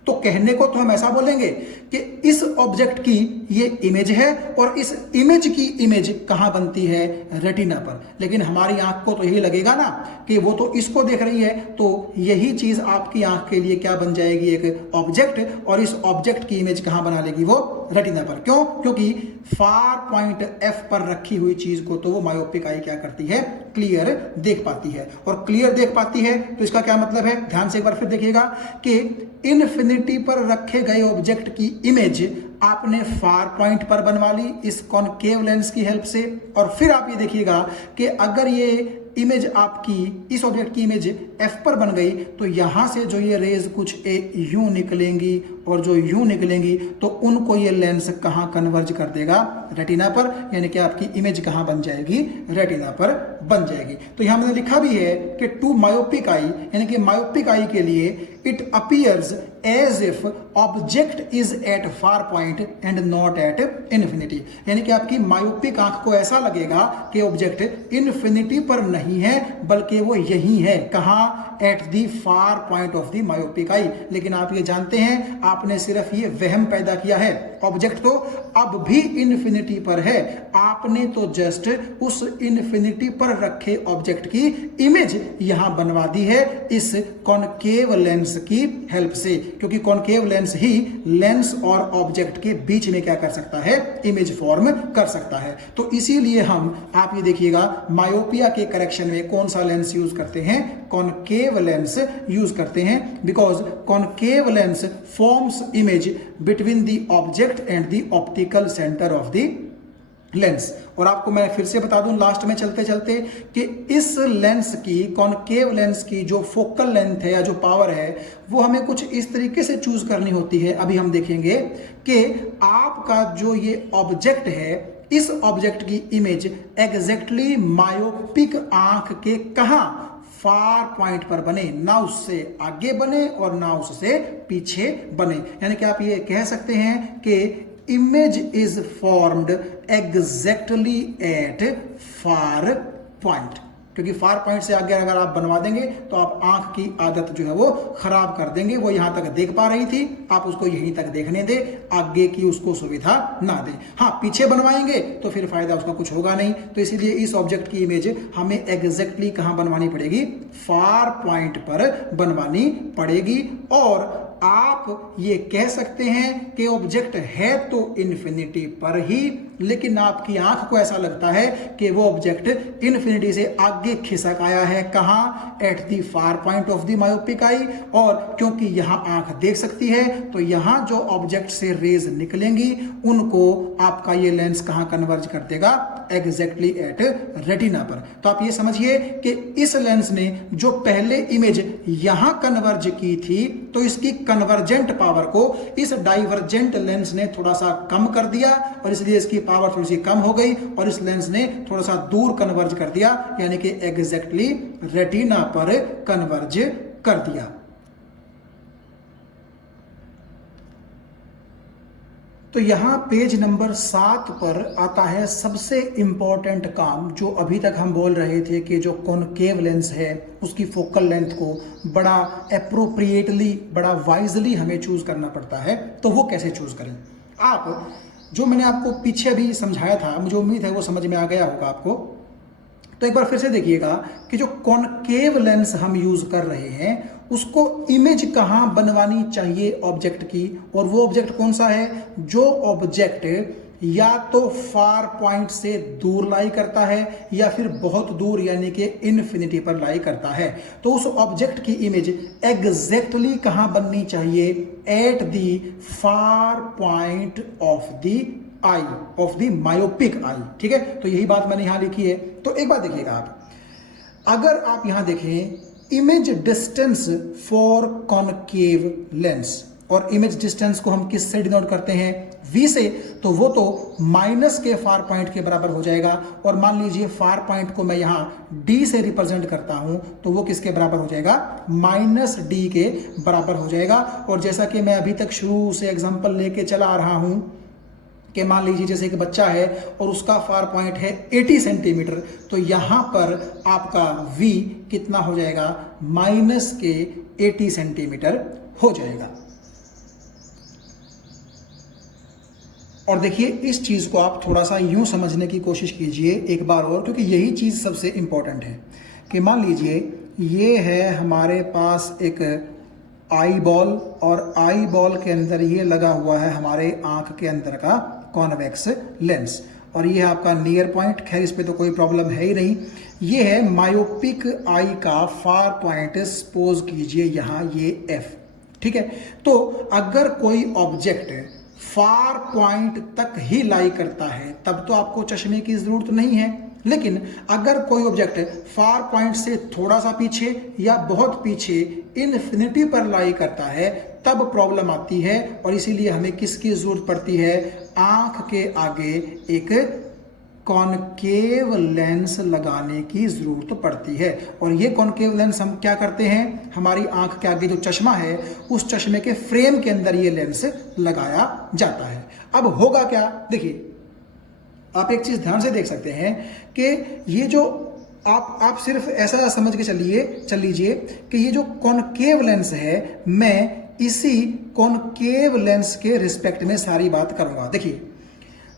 तो कहने को तो हम ऐसा बोलेंगे कि इस ऑब्जेक्ट की ये इमेज है और इस इमेज की इमेज कहां बनती है, रेटिना पर। लेकिन हमारी आंख को तो यही लगेगा ना कि वो तो इसको देख रही है, तो यही चीज आपकी आंख के लिए क्या बन जाएगी, एक ऑब्जेक्ट, और इस ऑब्जेक्ट की इमेज कहां बना लेगी, वो रेटिना पर। क्यों? क्योंकि फार पॉइंट एफ पर रखी हुई चीज को तो वो मायोपिक आई क्या करती है, क्लियर देख पाती है। और क्लियर देख पाती है तो इसका क्या मतलब है, ध्यान से एक बार फिर देखिएगा कि इन्फिनिटी पर रखे गए ऑब्जेक्ट की इमेज आपने फार पॉइंट पर बनवा ली इस कॉनकेव लेंस की हेल्प से। और फिर आप ये देखिएगा कि अगर ये इमेज आपकी, इस ऑब्जेक्ट की इमेज एफ पर बन गई तो यहां से जो ये रेज कुछ यूं निकलेंगी, और जो यूं निकलेंगी तो उनको ये लेंस कहां कन्वर्ज कर देगा, रेटिना पर। यानी कि आपकी इमेज कहां बन जाएगी, रेटिना पर बन जाएगी। तो यहां मैंने लिखा भी है कि टू मायोपिक आई, यानी कि मायोपिक आई के लिए it appears as if object is at far point and not at infinity. यानी कि आपकी मायोपिक आंख को ऐसा लगेगा कि ऑब्जेक्ट इन्फिनिटी पर नहीं है बल्कि वो यही है, कहां, at the far point of the myopic eye. लेकिन आप ये जानते हैं, आपने सिर्फ ये वहम पैदा किया है, ऑब्जेक्ट तो अब भी इन्फिनिटी पर है, आपने तो जस्ट उस इन्फिनिटी पर रखे ऑब्जेक्ट की इमेज यहां बनवा दी है इस कॉनकेव लेंस की हेल्प से। क्योंकि कॉनकेव लेंस ही लेंस और ऑब्जेक्ट के बीच में क्या कर सकता है, इमेज फॉर्म कर सकता है। तो इसीलिए हम, आप ये देखिएगा, मायोपिया के करेक्शन में कौन सा लेंस यूज करते हैं, कॉनकेव लेंस यूज करते हैं, because concave lens forms image between the object and the optical centre of the lens. और आपको मैं फिर से बता दूं लास्ट में चलते चलते कि इस लेंस की, कॉनकेव लेंस की जो फोकल लेंथ है या जो पावर है, वो हमें कुछ इस तरीके से चूज करनी होती है। अभी हम देखेंगे कि आपका जो ये ऑब्जेक्ट है, इस ऑब्जेक्ट की इमेज एग्जैक्टली मायोपिक आंख के कहां, फार पॉइंट पर बने, ना उससे आगे बने और ना उससे पीछे बने। यानी कि आप ये कह सकते हैं कि image is formed exactly at far point। क्योंकि फार पॉइंट से आगे अगर आप बनवा देंगे तो आप आंख की आदत जो है वो खराब कर देंगे। वो यहां तक देख पा रही थी, आप उसको यहीं तक देखने दे, आगे की उसको सुविधा ना दे। हाँ, पीछे बनवाएंगे तो फिर फायदा उसका कुछ होगा नहीं। तो इसीलिए इस ऑब्जेक्ट की इमेज हमें एग्जैक्टली कहां बनवानी पड़ेगी, फार पॉइंट पर बनवानी पड़ेगी। और आप ये कह सकते हैं कि ऑब्जेक्ट है तो इन्फिनिटी पर ही, लेकिन आपकी आंख को ऐसा लगता है कि वो ऑब्जेक्ट इन्फिनिटी से आगे खिसक आया है, कहां, at the far point of the myopic eye. और क्योंकि यहां आंख देख सकती है तो यहां जो ऑब्जेक्ट से रेज निकलेंगी उनको आपका ये लेंस कहां कन्वर्ज कर देगा, एग्जैक्टली एट रेटिना पर। तो आप ये समझिए कि इस लेंस ने जो पहले इमेज यहां कन्वर्ज की थी तो इसकी कन्वर्जेंट पावर को इस डाइवर्जेंट लेंस ने थोड़ा सा कम कर दिया और इसलिए इसकी पावर थोड़ी सी कम हो गई और इस लेंस ने थोड़ा सा दूर कन्वर्ज कर दिया, यानी कि एग्जैक्टली रेटिना पर कन्वर्ज कर दिया। तो यहां पेज नंबर 7 पर आता है सबसे इंपॉर्टेंट काम, जो अभी तक हम बोल रहे थे कि जो कॉनकेव लेंस है उसकी फोकल लेंथ को बड़ा एप्रोप्रिएटली, बड़ा वाइजली हमें चूज करना पड़ता है। तो वो कैसे चूज करें? आप, जो मैंने आपको पीछे भी समझाया था, मुझे उम्मीद है वो समझ में आ गया होगा आपको। तो एक बार फिर से देखिएगा कि जो कॉनकेव लेंस हम यूज कर रहे हैं उसको इमेज कहां बनवानी चाहिए ऑब्जेक्ट की, और वो ऑब्जेक्ट कौन सा है, जो ऑब्जेक्ट या तो फार पॉइंट से दूर लाई करता है या फिर बहुत दूर यानी कि इन्फिनिटी पर लाई करता है। तो उस ऑब्जेक्ट की इमेज एग्जैक्टली कहां बननी चाहिए, at the far point of the I, of the myopic eye. ठीक है, तो यही बात मैंने यहां लिखी है। तो एक बात देखिएगा आप, अगर आप यहां देखें image distance for concave lens, और इमेज डिस्टेंस को हम किससे डिनोट करते हैं, v से, तो वो तो माइनस के फार पॉइंट के बराबर हो जाएगा। और मान लीजिए फार पॉइंट को मैं यहां d से रिप्रेजेंट करता हूं तो वो किसके बराबर हो जाएगा, -d के बराबर हो जाएगा। और जैसा कि मैं अभी तक शुरू से एग्जांपल लेके चला आ रहा हूं कि मान लीजिए जैसे एक बच्चा है और उसका फार पॉइंट है 80 सेंटीमीटर, तो यहां पर आपका v कितना हो जाएगा, -80 सेंटीमीटर हो जाएगा। और देखिए इस चीज़ को आप थोड़ा सा यूं समझने की कोशिश कीजिए एक बार और, क्योंकि यही चीज़ सबसे इम्पोर्टेंट है कि मान लीजिए ये है हमारे पास एक आई बॉल, और आई बॉल के अंदर ये लगा हुआ है हमारे आंख के अंदर का कॉन्वेक्स लेंस, और ये है आपका नियर पॉइंट। खैर इस पे तो कोई प्रॉब्लम है ही नहीं। ये है मायोपिक आई का फार पॉइंट, सपोज कीजिए यहाँ ये एफ, ठीक है। तो अगर कोई ऑब्जेक्ट फार पॉइंट तक ही लाई करता है तब तो आपको चश्मे की जरूरत नहीं है, लेकिन अगर कोई ऑब्जेक्ट फार पॉइंट से थोड़ा सा पीछे या बहुत पीछे इन्फिनिटी पर लाई करता है तब प्रॉब्लम आती है, और इसीलिए हमें किसकी जरूरत पड़ती है, आंख के आगे एक कॉनकेव लेंस लगाने की जरूरत पड़ती है। और ये कॉनकेव लेंस हम क्या करते हैं, हमारी आंख के आगे जो चश्मा है उस चश्मे के फ्रेम के अंदर ये लेंस लगाया जाता है। अब होगा क्या, देखिए आप एक चीज ध्यान से देख सकते हैं कि ये जो आप सिर्फ ऐसा समझ के चल लीजिए कि ये जो कॉनकेव लेंस है, मैं इसी कॉनकेव लेंस के रिस्पेक्ट में सारी बात करूंगा। देखिए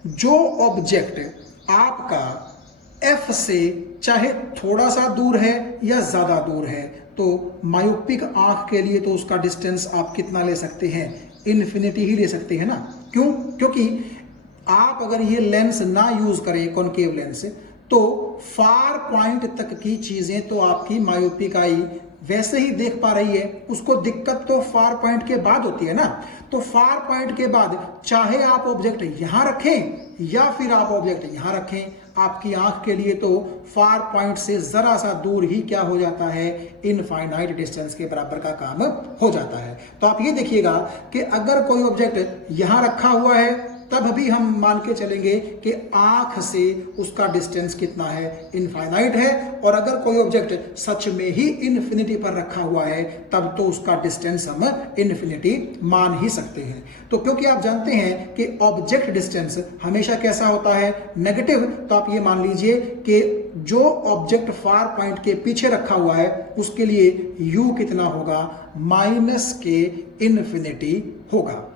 जो ऑब्जेक्ट आपका F से चाहे थोड़ा सा दूर है या ज्यादा दूर है, तो मायोपिक आंख के लिए तो उसका डिस्टेंस आप कितना ले सकते हैं, इन्फिनिटी ही ले सकते हैं ना। क्यों, क्योंकि आप अगर ये लेंस ना यूज करें कॉनकेव लेंस, तो फार पॉइंट तक की चीजें तो आपकी मायोपिक आई वैसे ही देख पा रही है, उसको दिक्कत तो फार पॉइंट के बाद होती है ना। तो फार पॉइंट के बाद चाहे आप ऑब्जेक्ट यहां रखें या फिर आप ऑब्जेक्ट यहां रखें, आपकी आंख के लिए तो फार पॉइंट से जरा सा दूर ही क्या हो जाता है, इनफाइनाइट डिस्टेंस के बराबर का काम हो जाता है। तो आप ये देखिएगा कि अगर कोई ऑब्जेक्ट यहां रखा हुआ है तब भी हम मान के चलेंगे कि आंख से उसका डिस्टेंस कितना है, इनफाइनाइट है। और अगर कोई ऑब्जेक्ट सच में ही इन्फिनिटी पर रखा हुआ है तब तो उसका डिस्टेंस हम इन्फिनिटी मान ही सकते हैं। तो क्योंकि आप जानते हैं कि ऑब्जेक्ट डिस्टेंस हमेशा कैसा होता है, नेगेटिव, तो आप ये मान लीजिए कि जो ऑब्जेक्ट फार पॉइंट के पीछे रखा हुआ है उसके लिए u कितना होगा, माइनस के इन्फिनिटी होगा,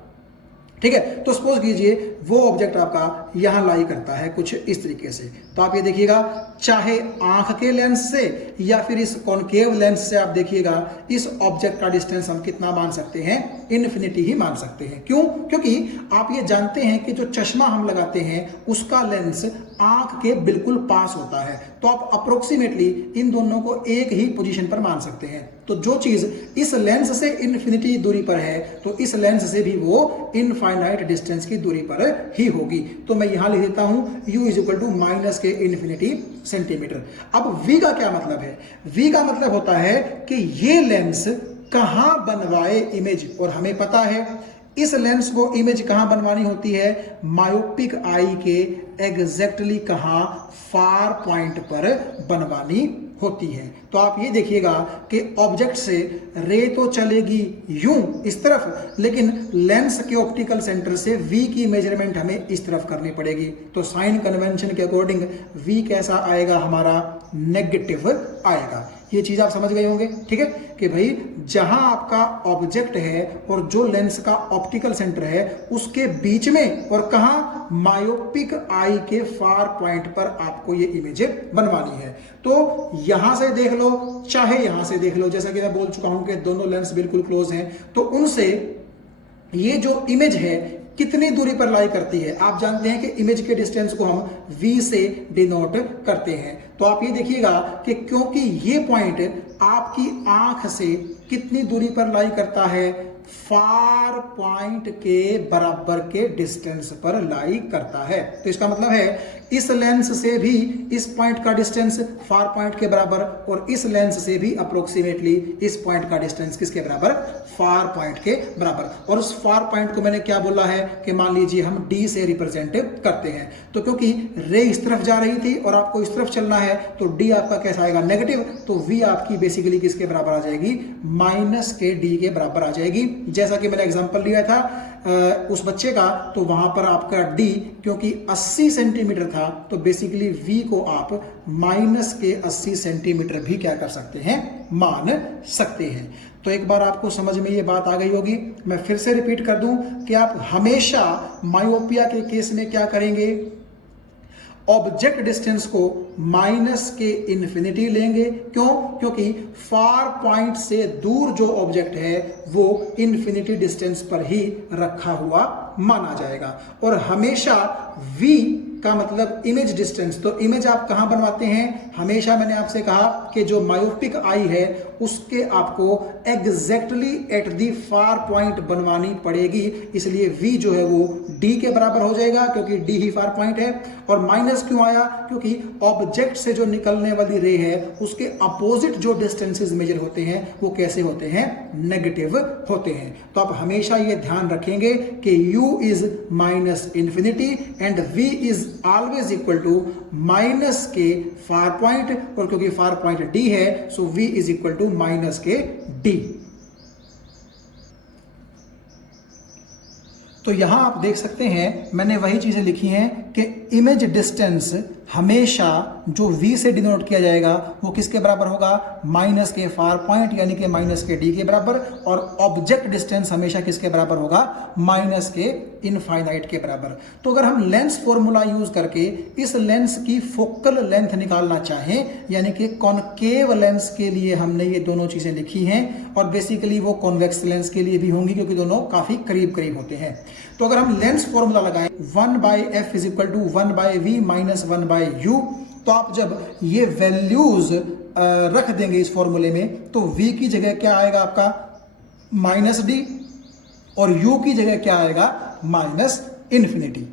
ठीक है। तो सपोज कीजिए वो ऑब्जेक्ट आपका यहां लाई करता है कुछ इस तरीके से, तो आप ये देखिएगा चाहे आंख के लेंस से या फिर इस कॉनकेव लेंस से आप देखिएगा इस ऑब्जेक्ट का डिस्टेंस हम कितना मान सकते हैं, इन्फिनिटी ही मान सकते हैं। क्यों, क्योंकि आप ये जानते हैं कि जो चश्मा हम लगाते हैं उसका लेंस आंख के बिल्कुल पास होता है, तो आप अप्रोक्सीमेटली इन दोनों को एक ही पोजीशन पर मान सकते हैं। तो जो चीज इस लेंस से इन्फिनिटी दूरी पर है तो इस लेंस से भी वो इनफाइनाइट डिस्टेंस की दूरी पर ही होगी। तो मैं यहां लिख देता हूं u is equal to minus के इन्फिनिटी सेंटीमीटर। अब v का क्या मतलब है, v का मतलब होता है कि ये लेंस कहां बनवाए इमेज, और हमें पता है इस लेंस को इमेज कहां बनवानी होती है, मायोपिक आई के एग्जैक्टली कहां, फार पॉइंट पर बनवानी होती है। तो आप ये देखिएगा कि ऑब्जेक्ट से रे तो चलेगी यूं इस तरफ, लेकिन लेंस के ऑप्टिकल सेंटर से v की मेजरमेंट हमें इस तरफ करनी पड़ेगी। तो साइन कन्वेंशन के अकॉर्डिंग v कैसा आएगा, हमारा नेगेटिव आएगा। ये चीज आप समझ गए होंगे, ठीक है, कि भाई जहां आपका ऑब्जेक्ट है और जो लेंस का ऑप्टिकल सेंटर है उसके बीच में, और कहां, मायोपिक आई के फार पॉइंट पर आपको ये इमेज बनवानी है। तो यहां से देख लो चाहे यहां से देख लो, जैसा कि मैं बोल चुका हूं कि दोनों लेंस बिल्कुल क्लोज हैं, तो उनसे ये जो इमेज है कितनी दूरी पर लाई करती है। आप जानते हैं कि इमेज के डिस्टेंस को हम v से डिनोट करते हैं। तो आप ये देखिएगा कि क्योंकि ये पॉइंट आपकी आंख से कितनी दूरी पर लाई करता है, फार पॉइंट के बराबर के डिस्टेंस पर लाई करता है। तो इसका मतलब है इस लेंस से भी इस पॉइंट का डिस्टेंस फार पॉइंट के बराबर, और इस लेंस से भी अप्रोक्सीमेटली इस पॉइंट का डिस्टेंस किसके बराबर, फार पॉइंट के बराबर। और उस फार पॉइंट को मैंने क्या बोला है कि मान लीजिए हम d से रिप्रेजेंट करते हैं। तो क्योंकि रे इस तरफ जा रही थी और आपको इस तरफ चलना है, तो d आपका कैसा आएगा, नेगेटिव, तो v आपकी बेसिकली किसके बराबर आ जाएगी, माइनस के d के बराबर आ जाएगी। जैसा कि मैंने एग्जांपल लिया था उस बच्चे का, तो वहां पर आपका डी क्योंकि 80 सेंटीमीटर था तो बेसिकली वी को आप माइनस के 80 सेंटीमीटर भी क्या कर सकते हैं, मान सकते हैं। तो एक बार आपको समझ में ये बात आ गई होगी। मैं फिर से रिपीट कर दूं कि आप हमेशा मायोपिया के केस में क्या करेंगे, ऑब्जेक्ट डिस्टेंस को माइनस के इन्फिनिटी लेंगे। क्यों? क्योंकि फार पॉइंट से दूर जो ऑब्जेक्ट है वो इन्फिनिटी डिस्टेंस पर ही रखा हुआ माना जाएगा। और हमेशा v का मतलब इमेज डिस्टेंस, तो इमेज आप कहां बनवाते हैं, हमेशा मैंने आपसे कहा कि जो मायोपिक आई है उसके आपको exactly at the far point बनवानी पड़ेगी। इसलिए v जो है वो d के बराबर हो जाएगा क्योंकि d ही फार पॉइंट है। और माइनस क्यों आया, क्योंकि ऑब्जेक्ट से जो निकलने वाली रे है उसके अपोजिट जो डिस्टेंसेस मेजर होते हैं वो कैसे होते हैं, नेगेटिव होते हैं। तो आप हमेशा ये ध्यान रखेंगे कि u is minus infinity and v is always equal to minus के फार पॉइंट, और क्योंकि फार पॉइंट d है so v is equal to minus के d। तो यहां आप देख सकते हैं मैंने वही चीजें लिखी हैं कि इमेज डिस्टेंस हमेशा जो v से डिनोट किया जाएगा वो किसके बराबर होगा, माइनस के फार पॉइंट यानी कि माइनस के d के बराबर। और ऑब्जेक्ट डिस्टेंस हमेशा किसके बराबर होगा, माइनस के इनफाइनाइट के बराबर। तो अगर हम लेंस फॉर्मूला यूज करके इस लेंस की फोकल लेंथ निकालना चाहें, यानी कि कॉनकेव लेंस के लिए हमने ये दोनों चीजें लिखी हैं और बेसिकली वो कॉन्वेक्स लेंस के लिए भी होंगी क्योंकि दोनों काफी करीब करीब होते हैं। तो अगर हम लेंस फॉर्मूला लगाएं 1/f is equal to 1/v minus 1/u, तो आप जब ये वैल्यूज रख देंगे इस फॉर्मूले में तो v की जगह क्या आएगा आपका, माइनस d, और u की जगह क्या आएगा, माइनस इन्फिनिटी।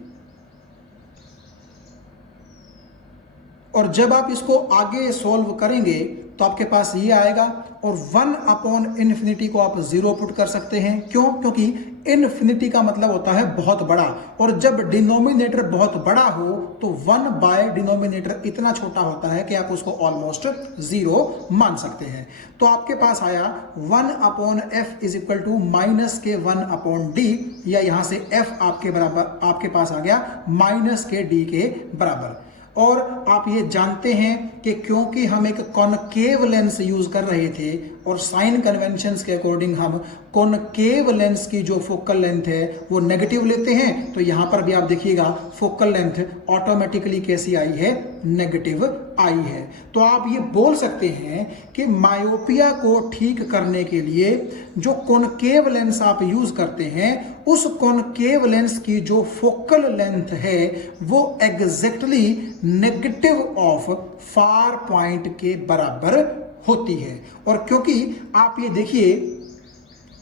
और जब आप इसको आगे सॉल्व करेंगे तो आपके पास ये आएगा और 1/इन्फिनिटी को आप 0 पुट कर सकते हैं। क्यों? क्योंकि इन्फिनिटी का मतलब होता है बहुत बड़ा, और जब डिनोमिनेटर बहुत बड़ा हो तो 1/डिनोमिनेटर इतना छोटा होता है कि आप उसको ऑलमोस्ट 0 मान सकते हैं। तो आपके पास आया 1/f is equal to minus के 1/d, या यहां से f आपके बराबर आपके पास आ गया माइनस के d के बराबर। और आप ये जानते हैं कि क्योंकि हम एक कॉनकेव लेंस यूज कर रहे थे और साइन कन्वेंशंस के अकॉर्डिंग हम कॉनकेव लेंस की जो फोकल लेंथ है वो नेगेटिव लेते हैं, तो यहां पर भी आप देखिएगा फोकल लेंथ ऑटोमेटिकली कैसी आई है, नेगेटिव आई है। तो आप ये बोल सकते हैं कि मायोपिया को ठीक करने के लिए जो कॉनकेव लेंस आप यूज करते हैं उस कॉनकेव लेंस की जो फोकल लेंथ है वो exactly negative of far point के बराबर होती है। और क्योंकि आप ये देखिए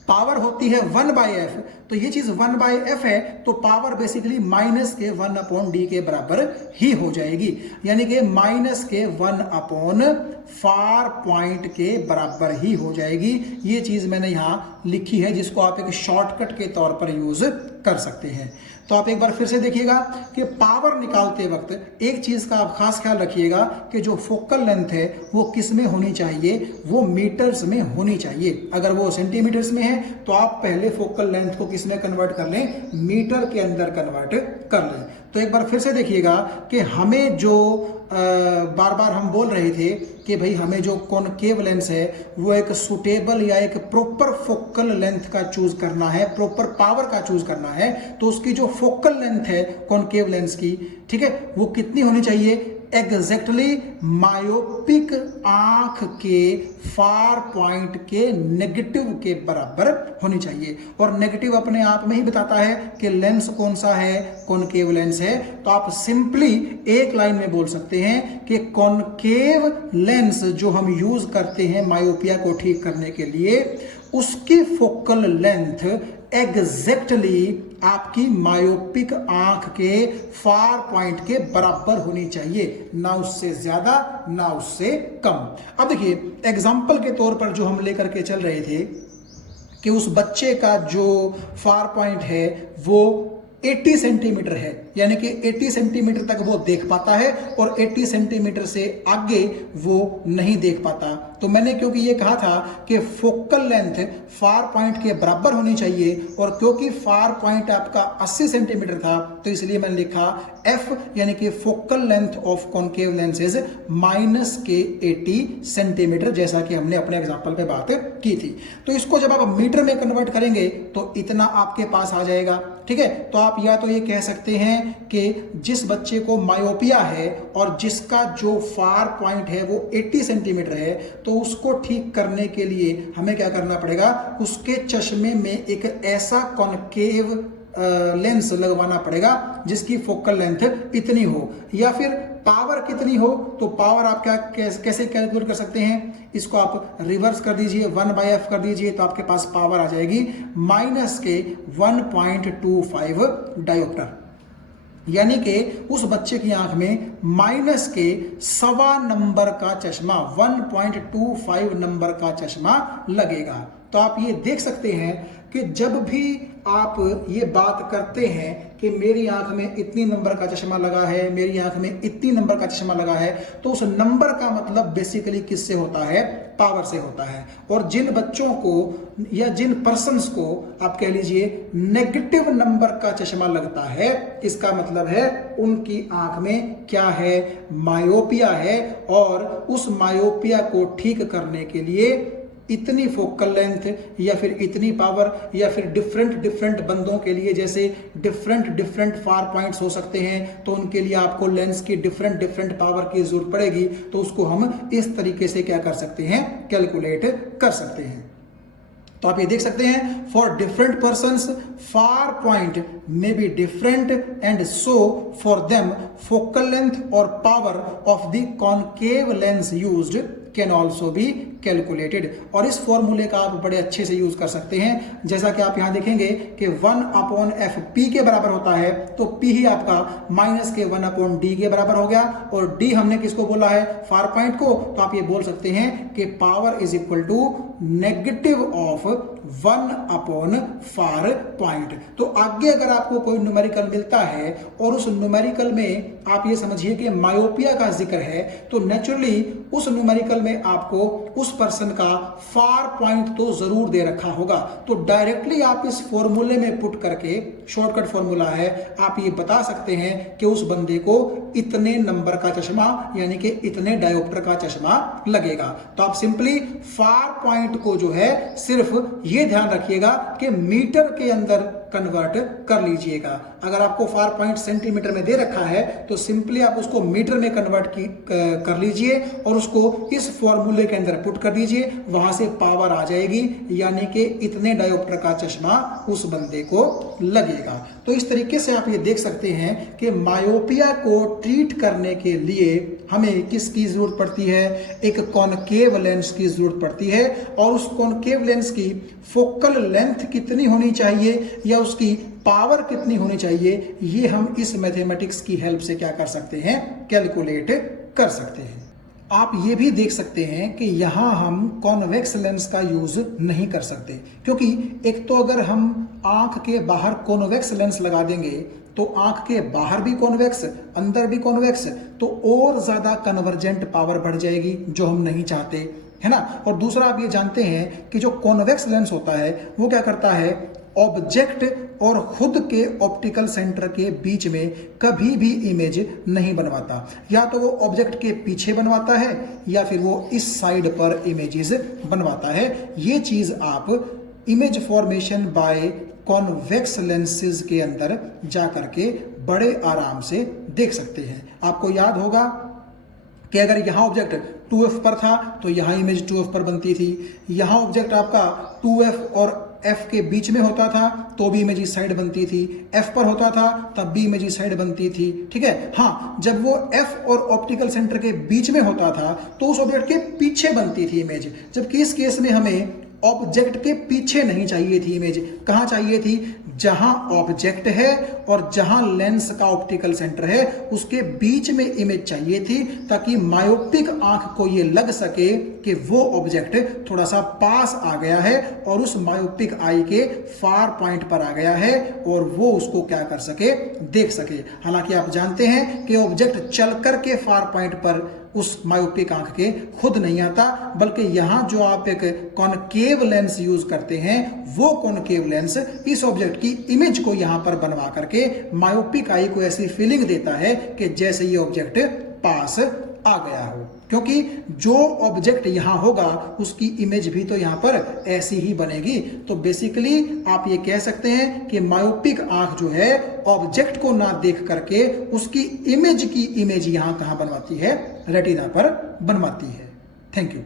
पावर होती है 1/f, तो ये चीज 1/f है तो पावर बेसिकली माइनस के 1/d के बराबर ही हो जाएगी, यानी कि माइनस के 1/ फार पॉइंट के बराबर ही हो जाएगी। ये चीज मैंने यहां लिखी है जिसको आप एक शॉर्टकट के तौर पर यूज कर सकते हैं। तो आप एक बार फिर से देखिएगा कि पावर निकालते वक्त एक चीज का आप खास ख्याल रखिएगा कि जो फोकल लेंथ है वो किस में होनी चाहिए, वो मीटर्स में होनी चाहिए। अगर वो सेंटीमीटर्स में है तो आप पहले फोकल लेंथ को किस में कन्वर्ट कर लें, मीटर के अंदर कन्वर्ट कर लें। तो एक बार फिर से देखिएगा कि हमें जो बार बार हम बोल रहे थे कि भाई हमें जो कॉनकेव लेंस है वो एक सुटेबल या एक प्रॉपर फोकल लेंथ का चूज करना है, प्रॉपर पावर का चूज करना है, तो उसकी जो फोकल लेंथ है कॉनकेव लेंस की, ठीक है, वो कितनी होनी चाहिए, एग्जैक्टली मायोपिक आंख के फार पॉइंट के नेगेटिव के बराबर होनी चाहिए। और नेगेटिव अपने आप में ही बताता है कि लेंस कौन सा है, कॉनकेव लेंस है। तो आप सिंपली एक लाइन में बोल सकते हैं कि कॉनकेव लेंस जो हम यूज करते हैं मायोपिया को ठीक करने के लिए, उसकी फोकल लेंथ एग्जैक्टली आपकी मायोपिक आंख के फार पॉइंट के बराबर होनी चाहिए, ना उससे ज्यादा ना उससे कम। अब देखिए एग्जाम्पल के तौर पर जो हम लेकर के चल रहे थे कि उस बच्चे का जो फार पॉइंट है वो 80 सेंटीमीटर है, यानी कि 80 सेंटीमीटर तक वो देख पाता है और 80 सेंटीमीटर से आगे वो नहीं देख पाता। तो मैंने क्योंकि ये कहा था कि फोकल लेंथ फार पॉइंट के बराबर होनी चाहिए, और क्योंकि फार पॉइंट आपका 80 सेंटीमीटर था तो इसलिए मैंने लिखा f, यानी कि focal length of concave lens is -80 centimetre, जैसा कि हमने अपने एग्जाम्पल पे बात की थी। तो इसको जब आप मीटर में कन्वर्ट करेंगे तो इतना आपके पास आ जाएगा। ठीक है, तो आप या तो ये कह सकते हैं कि जिस बच्चे को मायोपिया है और जिसका जो फार पॉइंट है वो 80 सेंटीमीटर है, तो उसको ठीक करने के लिए हमें क्या करना पड़ेगा, उसके चश्मे में एक ऐसा कॉनकेव लेंस लगवाना पड़ेगा जिसकी फोकल लेंथ इतनी हो, या फिर पावर कितनी हो। तो पावर आप क्या कैसे कैलकुलेट कर सकते हैं, इसको आप रिवर्स कर दीजिए, 1/f कर दीजिए, तो आपके पास पावर आ जाएगी -1.25 डायोप्टर, यानी कि उस बच्चे की आंख में -1.25 नंबर का चश्मा, 1.25 नंबर का चश्मा लगेगा। तो आप ये देख सकते हैं कि जब भी आप ये बात करते हैं कि मेरी आंख में इतनी नंबर का चश्मा लगा है, मेरी आंख में इतनी नंबर का चश्मा लगा है, तो उस नंबर का मतलब बेसिकली किससे होता है, पावर से होता है। और जिन बच्चों को या जिन पर्सन्स को आप कह लीजिए नेगेटिव नंबर का चश्मा लगता है, इसका मतलब है उनकी आंख में क्या है, मायोपिया है, और उस मायोपिया को ठीक करने के लिए इतनी फोकल लेंथ या फिर इतनी पावर, या फिर डिफरेंट बंदों के लिए जैसे डिफरेंट फार पॉइंट्स हो सकते हैं, तो उनके लिए आपको लेंस की डिफरेंट पावर की जरूरत पड़ेगी। तो उसको हम इस तरीके से क्या कर सकते हैं, कैलकुलेट कर सकते हैं। तो आप ये देख सकते हैं, for different persons far point may be different and so for them focal length और power of the concave lens used can also be calculated. और इस फॉर्मूले का आप बड़े अच्छे से यूज कर सकते हैं, जैसा कि आप यहां देखेंगे कि 1/f p के बराबर होता है, तो p ही आपका -1/d के बराबर हो गया, और d हमने किसको बोला है, फार पॉइंट को। तो आप ये बोल सकते हैं कि power is equal to negative of 1/फार पॉइंट। तो आगे अगर आपको कोई न्यूमेरिकल मिलता है और उस न्यूमेरिकल में आप ये समझिए कि मायोपिया का जिक्र है, तो नेचुरली उस न्यूमेरिकल में आपको उस पर्सन का फार पॉइंट तो जरूर दे रखा होगा। तो डायरेक्टली आप इस फॉर्मूले में पुट करके, शॉर्टकट फॉर्मूला है, आप ये बता सकते हैं कि उस बंदे को इतने नंबर का चश्मा यानी कि इतने डायोप्टर का चश्मा लगेगा। तो आप सिंपली फार पॉइंट को जो है सिर्फ ये ध्यान रखिएगा कि मीटर के अंदर कन्वर्ट कर लीजिएगा। अगर आपको फार पॉइंट सेंटीमीटर में दे रखा है तो सिंपली आप उसको मीटर में कन्वर्ट कर लीजिए और उसको इस फॉर्मूले के अंदर पुट कर दीजिए, वहां से पावर आ जाएगी, यानी कि इतने डायोप्टर का चश्मा उस बंदे को लगेगा। तो इस तरीके से आप ये देख सकते हैं कि मायोपिया को ट्रीट करने के लिए हमें किसकी जरूरत पड़ती है, एक कॉनकेव लेंस की जरूरत पड़ती है, और उस कॉनकेव लेंस की फोकल लेंथ कितनी होनी चाहिए या उसकी पावर कितनी होनी चाहिए, ये हम इस मैथमेटिक्स की हेल्प से क्या कर सकते हैं, कैलकुलेट कर सकते हैं। आप ये भी देख सकते हैं कि यहाँ हम कॉन्वेक्स लेंस का यूज नहीं कर सकते, क्योंकि एक तो अगर हम आंख के बाहर कॉन्वेक्स लेंस लगा देंगे तो आंख के बाहर भी कॉन्वेक्स, अंदर भी कॉन्वेक्स, तो और ज्यादा कन्वर्जेंट पावर बढ़ जाएगी, जो हम नहीं चाहते, है ना। और दूसरा आप ये जानते हैं कि जो कॉन्वेक्स लेंस होता है वो क्या करता है, ऑब्जेक्ट और खुद के ऑप्टिकल सेंटर के बीच में कभी भी इमेज नहीं बनवाता, या तो वो ऑब्जेक्ट के पीछे बनवाता है या फिर वो इस साइड पर इमेजेस बनवाता है। ये चीज आप image formation by convex lenses के अंदर जा करके बड़े आराम से देख सकते हैं। आपको याद होगा कि अगर यहाँ ऑब्जेक्ट 2f पर था तो यहाँ इमेज 2f पर बनती थी, यहाँ ऑब्जेक्ट आपका 2f और f के बीच में होता था तो भी इमेज इस साइड बनती थी, f पर होता था तब भी इमेज इस साइड बनती थी, ठीक है। हाँ, जब वो f और ऑप्टिकल सेंटर के बीच में होता था तो उस ऑब्जेक्ट के पीछे बनती थी इमेज, जबकि इस केस में हमें ऑब्जेक्ट के पीछे नहीं चाहिए थी इमेज, कहां चाहिए थी, जहां ऑब्जेक्ट है और जहां लेंस का ऑप्टिकल सेंटर है उसके बीच में इमेज चाहिए थी, ताकि मायोपिक आंख को यह लग सके कि वो ऑब्जेक्ट थोड़ा सा पास आ गया है और उस मायोपिक आई के फार पॉइंट पर आ गया है और वो उसको क्या कर सके, देख सके। हालांकि आप जानते हैं कि ऑब्जेक्ट चल करके फार पॉइंट पर उस मायोपिक आंख के खुद नहीं आता, बल्कि यहां जो आप एक कॉनकेव लेंस यूज करते हैं वो कॉनकेव लेंस इस ऑब्जेक्ट की इमेज को यहां पर बनवा करके मायोपिक आई को ऐसी फीलिंग देता है कि जैसे ये ऑब्जेक्ट पास आ गया हो, क्योंकि जो ऑब्जेक्ट यहां होगा उसकी इमेज भी तो यहां पर ऐसी ही बनेगी। तो बेसिकली आप ये कह सकते हैं कि मायोपिक आंख जो है ऑब्जेक्ट को ना देख करके उसकी इमेज की इमेज यहां कहां बनवाती है, रेटिना पर बनवाती है। Thank you.